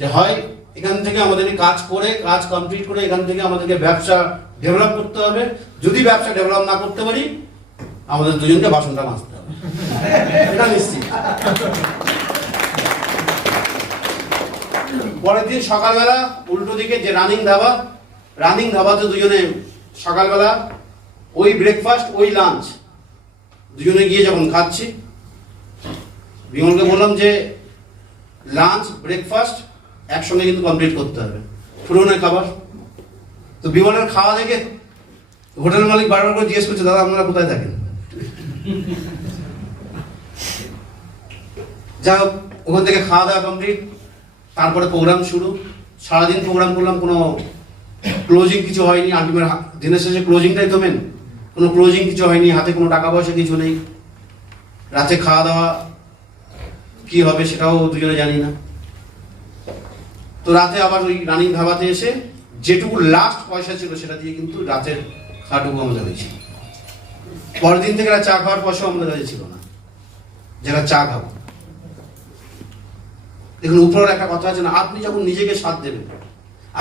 যে হয় এখান থেকে আমাদের কাজ করে, কাজ কমপ্লিট করে এখান থেকে আমাদেরকে ব্যবসা ডেভেলপ করতে হবে। যদি ব্যবসা ডেভেলপ না করতে পারি, আমাদের দুজনকে বাসনটা মাজতে হবে, এটা নিশ্চিত। পরের দিন সকালবেলা উল্টো দিকে যে রানিং ধাবাতে দুজনে সকালবেলা ওই ব্রেকফাস্ট ওই লাঞ্চ দুজনে গিয়ে যখন খাচ্ছি, বিমলকে বললাম যে লাঞ্চ ব্রেকফাস্ট একসঙ্গে কিন্তু কমপ্লিট করতে হবে, পুরোনো খাবার। তো বিমলের খাওয়া দেখে হোটেল মালিক বারবার করে জিজ্ঞেস করছে, দাদা আপনারা কোথায় থাকেন? যাই হোক, ওখান থেকে খাওয়া দাওয়া কমপ্লিট, তারপরে প্রোগ্রাম শুরু। সারাদিন প্রোগ্রাম করলাম, কোনো ক্লোজিং কিছু হয়নি। আলটিমেট দিনের শেষে ক্লোজিংটাই তো মেন, কোনো ক্লোজিং কিছু হয়নি, হাতে কোনো টাকা পয়সা কিছু নেই। রাতে খাওয়া দাওয়া কি হবে সেটাও দুজনে জানি না। তো রাতে আবার ওই রানিং ধাবাতে এসে যেটুকু লাস্ট পয়সা ছিল সেটা দিয়ে কিন্তু রাতের খাওয়াটুকু আমাদের হয়েছিল। পরের দিন থেকে চা খাওয়ার পয়সা আমাদের কাছে ছিল না, যারা চা খাবো। দেখুন, উপরের একটা কথা আছে না, আপনি যখন নিজেকে সাথ দেবেন,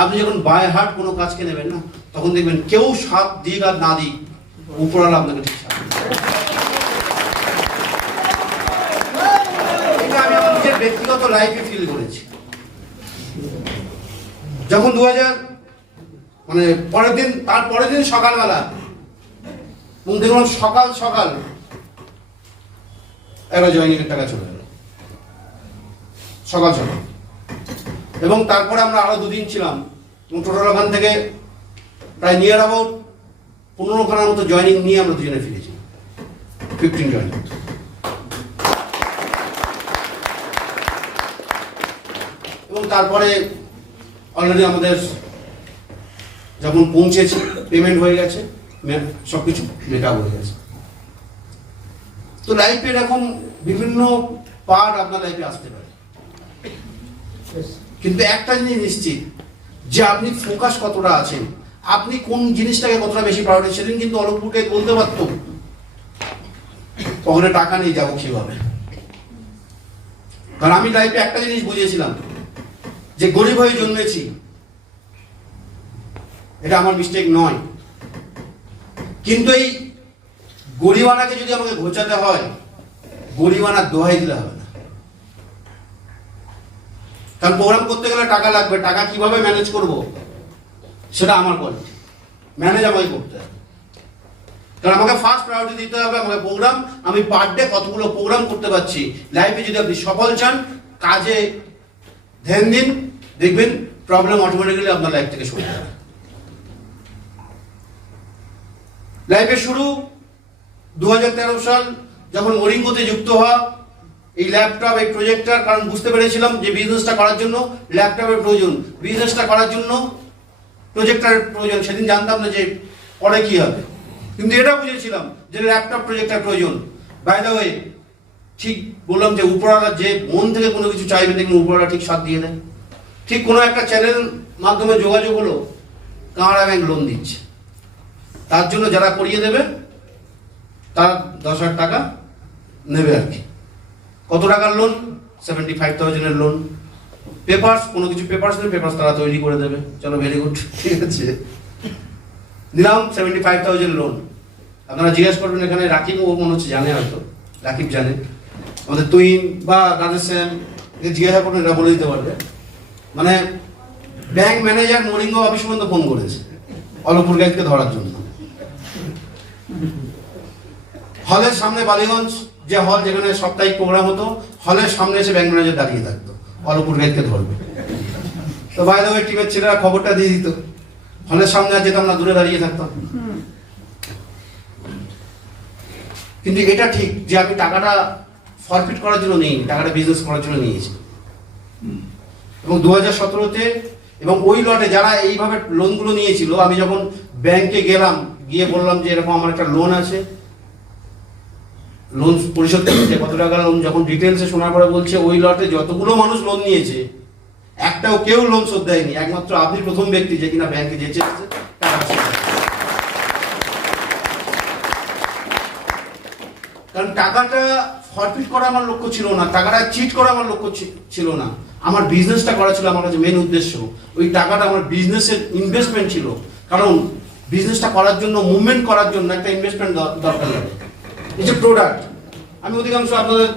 আপনি যখন বাই হার্ট কোনো কাজকে নেবেন না, তখন দেখবেন কেউ সাথ দিক আর না দিক, উপরওয়ালা আপনাকে ঠিক সাথ দেবে। এটা আমি আমার নিজের ব্যক্তিগত লাইফে ফিল করেছি। যখন 2000 মানে তার পরের দিন সকালবেলা দেখলাম সকাল একটা জয়েনিংয়ের টাকা চলে গেল সকাল। এবং তারপরে আমরা আরো 2 দিন ছিলাম, টোটাল ওখান থেকে প্রায় নিয়ার অ্যাবাউট 15 খানার মতো জয়েনিং নিয়ে আমরা দুজনে ফিরেছি, 15 জয়েনিং। এবং এবং তারপরে অলরেডি আমাদের যখন পৌঁছেছে পেমেন্ট হয়ে গেছে, সবকিছু মেকআপ হয়ে গেছে। তো লাইফে এরকম বিভিন্ন পার্ট আপনার লাইফে আসতে পারে, কিন্তু একটা জিনিস নিশ্চিত যে আপনি ফোকাস কতটা আছেন, আপনি কোন জিনিসটাকে কতটা বেশি প্রায়োরিটি। সেদিন কিন্তু অলোকপুরকে বলতে পারতো পকেটে টাকা নিয়ে যাবো কিভাবে, কারণ আমি লাইফে একটা জিনিস বুঝিয়েছিলাম যে গরিব হয়ে জন্মেছি, এটা আমার মিস্টেক নয়, কিন্তু এই গরিবানাকে যদি আমাকে ঘোচাতে হয়, গরিবানার দোহাই দিলে হবে না। কারণ প্রোগ্রাম করতে গেলে টাকা লাগবে, টাকা কিভাবে ম্যানেজ করব সেটা আমার কোয়ালিটি, ম্যানেজ আমাকে করতে হবে। কারণ আমাকে ফার্স্ট প্রায়োরিটি দিতে হবে আমাকে প্রোগ্রাম, আমি পার ডে কতগুলো প্রোগ্রাম করতে পারছি। লাইফে যদি আপনি সফল চান, কাজে ধ্যান দিন, দেখবেন প্রবলেম অটোমেটিক্যালি আপনার লাইফ থেকে সরে যাবে। লাইফের শুরু 2013 সাল যখন মরিঙ্গোতে যুক্ত হওয়া, এই ল্যাপটপ, এই প্রজেক্টর, কারণ বুঝতে পেরেছিলাম যে বিজনেসটা করার জন্য ল্যাপটপের প্রয়োজন, বিজনেসটা করার জন্য প্রজেক্টরের প্রয়োজন। সেদিন জানতাম না যে পরে কি হবে, কিন্তু এটা বুঝেছিলাম যে ল্যাপটপ প্রজেক্টর প্রয়োজন। বাই দ্য ওয়ে, ঠিক বললাম যে উপরওয়ালা যে মন থেকে কোনো কিছু চাইবে, দেখুন উপরওয়ালা ঠিক সাথ দিয়ে দেয়। ঠিক কোনো একটা চ্যানেল মাধ্যমে যোগাযোগ হলো, কানাড়া ব্যাংক লোন দিচ্ছে, তার জন্য যারা করিয়ে দেবে তার 10,000 টাকা নেবে আর কি। কত টাকার লোন? 75,000 লোন। পেপারস, কোনো কিছু পেপারস নেই, পেপারস তারা তৈরি করে দেবে। চলো, ভেরি গুড, ঠিক আছে, নিলাম 75,000 লোন। আপনারা জিজ্ঞেস করবেন এখানে রাকিব, ও মনে হচ্ছে জানে, হয়তো রাকিব জানে, আমাদের তুইন বা রাজেশ সেন জিজ্ঞাসা করবেন, এরা বলে দিতে পারবে। মানে ব্যাংক ম্যানেজার মরিঙ্গো অফিস পর্যন্ত ফোন করেছে অলোকপুর গাইডকে ধরার জন্য। হলের সামনে বালিগঞ্জ যে হল, যেখানে সাপ্তাহিক প্রোগ্রাম হতো, হলের সামনে এসে ব্যাংক ম্যানেজার দাঁড়িয়ে থাকতো, অলোকপুর গাইডকে ধরবে। তো বাইরে ওই টিমের ছেলেরা খবরটা দিয়ে দিত, হলের সামনে আর যেতাম না, দূরে দাঁড়িয়ে থাকতাম। কিন্তু এটা ঠিক যে আমি টাকাটা ফরফিট করার জন্য নিই, টাকাটা বিজনেস করার জন্য নিয়েছি। এবং 2017-তে এবং ওই লটে যারা এইভাবে লোনগুলো নিয়েছিল, আমি যখন ব্যাংকে গেলাম, গিয়ে বললাম যে এরকম আমার একটা লোন আছে, লোন পরিশোধ করতে কত টাকা লোন, যখন ডিটেলসে শোনার পরে বলছে ওই লটে যতগুলো মানুষ লোন নিয়েছে একটাও কেউ লোন শোধ দেয়নি, একমাত্র আপনি প্রথম ব্যক্তি যে কিনা ব্যাংকে যেচে আছে টাকা শোধ দেয়। কারণ টাকাটা ফরফিট করা আমার লক্ষ্য ছিল না, টাকাটা চিট করা আমার লক্ষ্য ছিল না, আমার বিজনেসটা করা ছিল আমার কাছে মেন উদ্দেশ্য। ওই টাকাটা আমার বিজনেসের ইনভেস্টমেন্ট ছিল, কারণ বিজনেসটা করার জন্য, মুভমেন্ট করার জন্য একটা ইনভেস্টমেন্ট দরকার লাগে। এই যে প্রোডাক্ট, আমি অধিকাংশ আপনাদের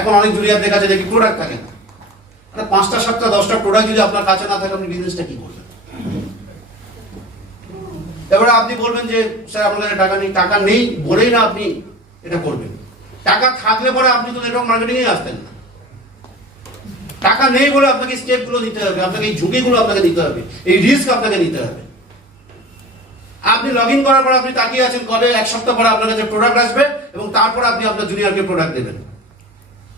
এখন অনেক জুনিয়রদের কাছে দেখি প্রোডাক্ট থাকে না। 5টা 7টা 10টা প্রোডাক্ট যদি আপনার কাছে না থাকে, আপনি বিজনেসটা কি করবেন? এবারে আপনি বলবেন যে স্যার আপনার কাছে টাকা নেই, টাকা নেই বলেই না আপনি এটা করবেন। টাকা থাকলে পরে আপনি তো নেটওয়ার্ক মার্কেটিংয়ে আসতেন না। টাকা নেই বলে আপনাকে স্টেপগুলো নিতে হবে, আপনাকে এই ঝুঁকিগুলো আপনাকে নিতে হবে, এই রিস্ক আপনাকে নিতে হবে। আপনি লগ ইন করার পর আপনি তাকিয়ে আছেন কবে 1 সপ্তাহ পরে আপনার কাছে প্রোডাক্ট আসবে, এবং তারপর আপনি আপনার জুনিয়রকে প্রোডাক্ট দেবেন,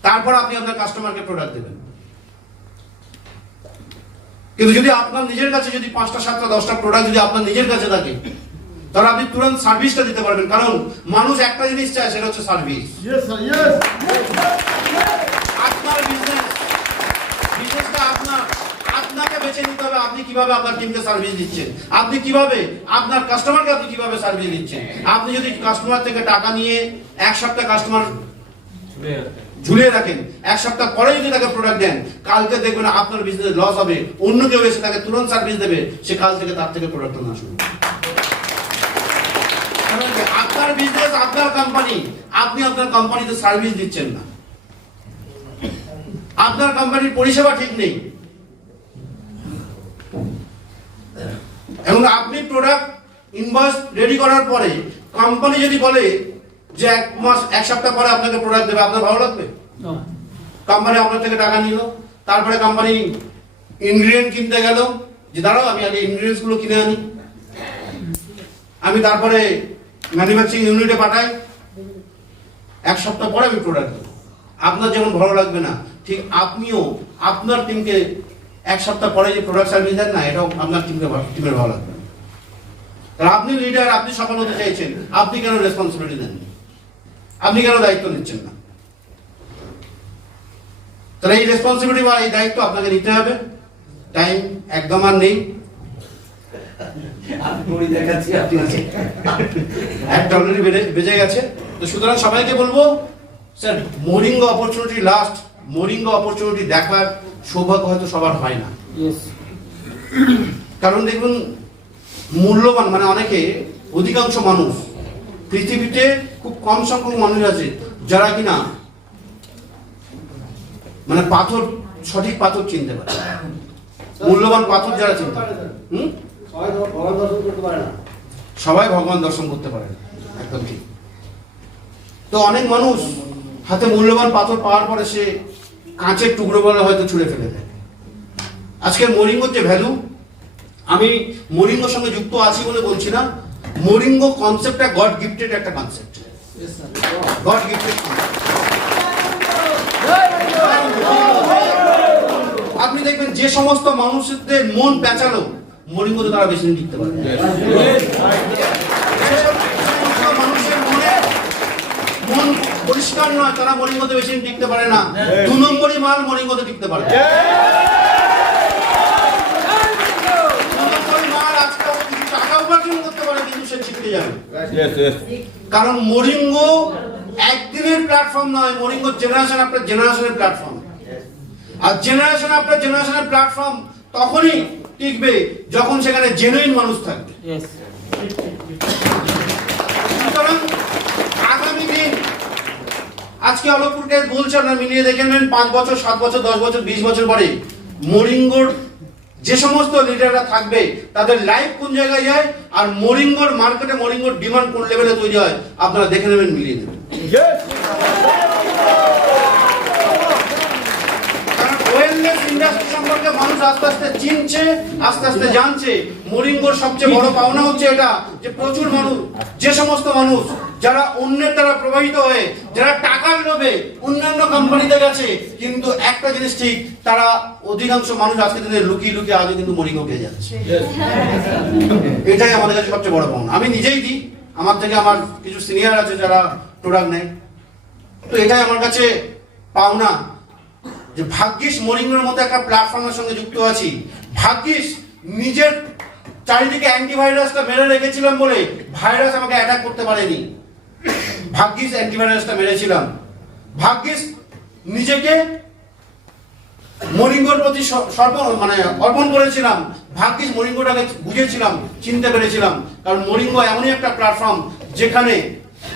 তারপর আপনি আপনার কাস্টমারকে প্রোডাক্ট দেবেন। কিন্তু যদি আপনার নিজের কাছে যদি 5টা 7টা 10টা প্রোডাক্ট যদি আপনার নিজের কাছে থাকে, তাহলে আপনি তুরন্ত সার্ভিসটা দিতে পারবেন। কারণ মানুষ একটা জিনিস চায়, সেটা হচ্ছে সার্ভিস। আপনার বিজনেসটা আপনাকে বেছে নিতে হবে, আপনি কিভাবে আপনার টিমকে সার্ভিস দিচ্ছেন, আপনি কিভাবে আপনার কাস্টমারকে আপনি কিভাবে সার্ভিস দিচ্ছেন। আপনি যদি কাস্টমার থেকে টাকা নিয়ে 1 সপ্তাহ কাস্টমার ঝুলিয়ে রাখেন, 1 সপ্তাহ পরে যদি তাকে প্রোডাক্ট দেন, কালকে দেখবেন আপনার বিজনেস লস হবে, অন্য কেউ এসে তাকে তুরন্ত সার্ভিস দেবে, সে কাল থেকে তার থেকে প্রোডাক্ট না শুরু। আপনার বিজনেস, আপনার কোম্পানি, আপনি আপনার কোম্পানিতে সার্ভিস দিচ্ছেন না, আপনার কোম্পানির পরিষেবা ঠিক নেই, এবং আপনি প্রোডাক্ট ইনভয়েস রেডি করার পরে কোম্পানি যদি বলে যে 1 মাস 1 সপ্তাহ পরে আপনাকে প্রোডাক্ট দেবে, আপনার ভালো লাগবে? কোম্পানি আপনার থেকে টাকা নিল, তারপরে কোম্পানি ইনগ্রিডিয়েন্ট কিনতে গেল, যে দাঁড়াও আমি আগে ইনগ্রিডিয়েন্টস গুলো কিনে আনি, আমি তারপরে ম্যানুফ্যাকচারিং ইউনিটে পাঠাই, 1 সপ্তাহ পরে আমি প্রোডাক্ট দেবো। আপনার যেমন ভালো লাগবে না, ঠিক আপনিও আপনার টিমকে এক সপ্তাহ পরে যে প্রোডাক্ট সার্ভিস দেন না, এটাও আপনার টিমের ভালো লাগবে। কারণ আপনি লিডার, আপনি সফল হতে চাইছেন, আপনি কেন রেসপন্সিবিলিটি নেন, আপনি কেন দায়িত্ব নিচ্ছেন না? তাহলে এই রেসপন্সিবিলিটি বা এই দায়িত্ব আপনাকে নিতে হবে। টাইম একদম আর নেই, একটা অলরেডি বেজে গেছে। তো সুতরাং সবাইকে বলবো, স্যার মোরিঙ্গ অপরচুনিটি লাস্ট, মোরিঙ্গ অপরচুনিটি দেখার সৌভাগ্য হয়তো সবার হয় না। কারণ দেখুন, মূল্যবান মানে অনেকে, অধিকাংশ মানুষ পৃথিবীতে খুব কম সংখ্যক মানুষ আছে যারা কিনা মানে পাথর, সঠিক পাথর চিনতে পারে, মূল্যবান পাথর যারা চিনতে পারে। সবাই ভগবান দর্শন করতে পারে না, একদম ঠিক। তো অনেক মানুষ হাতে মূল্যবান পাথর পাওয়ার পরে সে কাঁচের টুকরো বলে হয়তো ছুঁড়ে ফেলে দেয়। আজকের মরিঙ্গোর যে ভ্যালু, আমি মরিঙ্গোর সঙ্গে যুক্ত আছি বলে বলছি না, মরিঙ্গো কনসেপ্টটা গড গিফটেড একটা কনসেপ্ট, গড গিফটেড। আপনি দেখবেন যে সমস্ত মানুষদের মন পেঁচালো, মরিঙ্গোতে তারা বেশি দিন টিকতে পারে। মানুষের মনে মন পরিষ্কার নয়, তারা মরিঙ্গোতে বেশি দিন টিকতে পারে না। 2 নম্বরই মাল মরিঙ্গোতে টিকতে পারে। টাকা উপার্জন করতে পারে, কিন্তু সে ছিটকে যাবে। কারণ মরিঙ্গো একদিনের প্ল্যাটফর্ম নয়, মরিঙ্গো জেনারেশন আফটার জেনারেশনের প্ল্যাটফর্ম। আর জেনারেশন আফটার জেনারেশনের প্ল্যাটফর্ম তখনই টিকবে যখন সেখানে জেনুইন মানুষ থাকবে। সুতরাং আগামী দিন, আজকে অলকপুরকে বলছে, আপনারা মিলিয়ে দেখে নেবেন 5 বছর, 7 বছর, 10 বছর, 20 বছর পরে মরিঙ্গোর যে সমস্ত লিডাররা থাকবে তাদের লাইফ কোন জায়গায় যায়, আর মরিঙ্গোর মার্কেটে মরিঙ্গোর ডিমান্ড কোন লেভেলে তৈরি হয়, আপনারা দেখে নেবেন, মিলিয়ে দেবেন। কারণ ওয়েলনেস ইন্ডাস্ট্রি সম্পর্কে মানুষ আস্তে আস্তে চিনছে, আস্তে আস্তে জানছে। মরিঙ্গোর সবচেয়ে বড় পাওনা হচ্ছে এটা যে প্রচুর মানুষ, যে সমস্ত মানুষ যারা অন্যের দ্বারা প্রভাবিত হয়ে, যারা টাকার লোভে অন্যান্য কোম্পানিতে গেছে, কিন্তু একটা জিনিস ঠিক, তারা অধিকাংশ মানুষ আজকে দিনে লুকিয়ে লুকিয়ে আগে কিন্তু মরিঙ্গো খেয়ে যাচ্ছে। এটাই আমাদের কাছে সবচেয়ে বড় পাওনা। আমি নিজেই দিই, আমার থেকে আমার কিছু সিনিয়র আছে যারা প্রোডাক্ট নেয়। তো এটাই আমার কাছে পাওনা যে ভাগ্যিস মরিঙ্গোর মতো একটা প্ল্যাটফর্মের সঙ্গে যুক্ত আছি। ভাগ্যিস নিজের চারিদিকে অ্যান্টিভাইরাসটা মেরে রেখেছিলাম বলে ভাইরাস আমাকে অ্যাটাক করতে পারেনি। ভাগ্যিস অ্যান্টিভাইরাসটা মেরেছিলাম, ভাগ্যিস নিজেকে মরিঙ্গোর প্রতি অর্পণ করেছিলাম, ভাগ্যিস মরিঙ্গোটাকে বুঝেছিলাম, চিনতে পেরেছিলাম। কারণ মরিঙ্গো এমনই একটা প্ল্যাটফর্ম যেখানে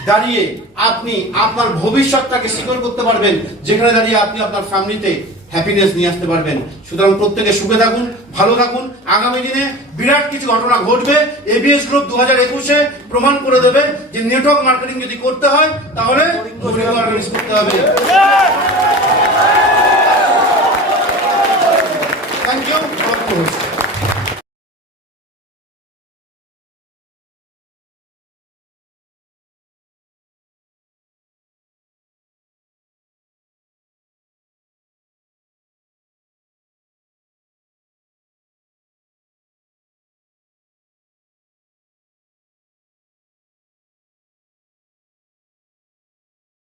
দাঁড়িয়ে আপনি আপনার ভবিষ্যৎটাকে সিকিউর করতে পারবেন, যেখানে দাঁড়িয়ে আপনি আপনার ফ্যামিলিতে হ্যাপিনেস নিয়ে আসতে পারবেন। সুতরাং প্রত্যেকে সুখে থাকুন, ভালো থাকুন। আগামী দিনে বিরাট কিছু ঘটনা ঘটবে। এবিএস গ্রুপ 2021-এ প্রমাণ করে দেবে যে নেটওয়ার্ক মার্কেটিং যদি করতে হয় তাহলে করতে হবে। Thank you.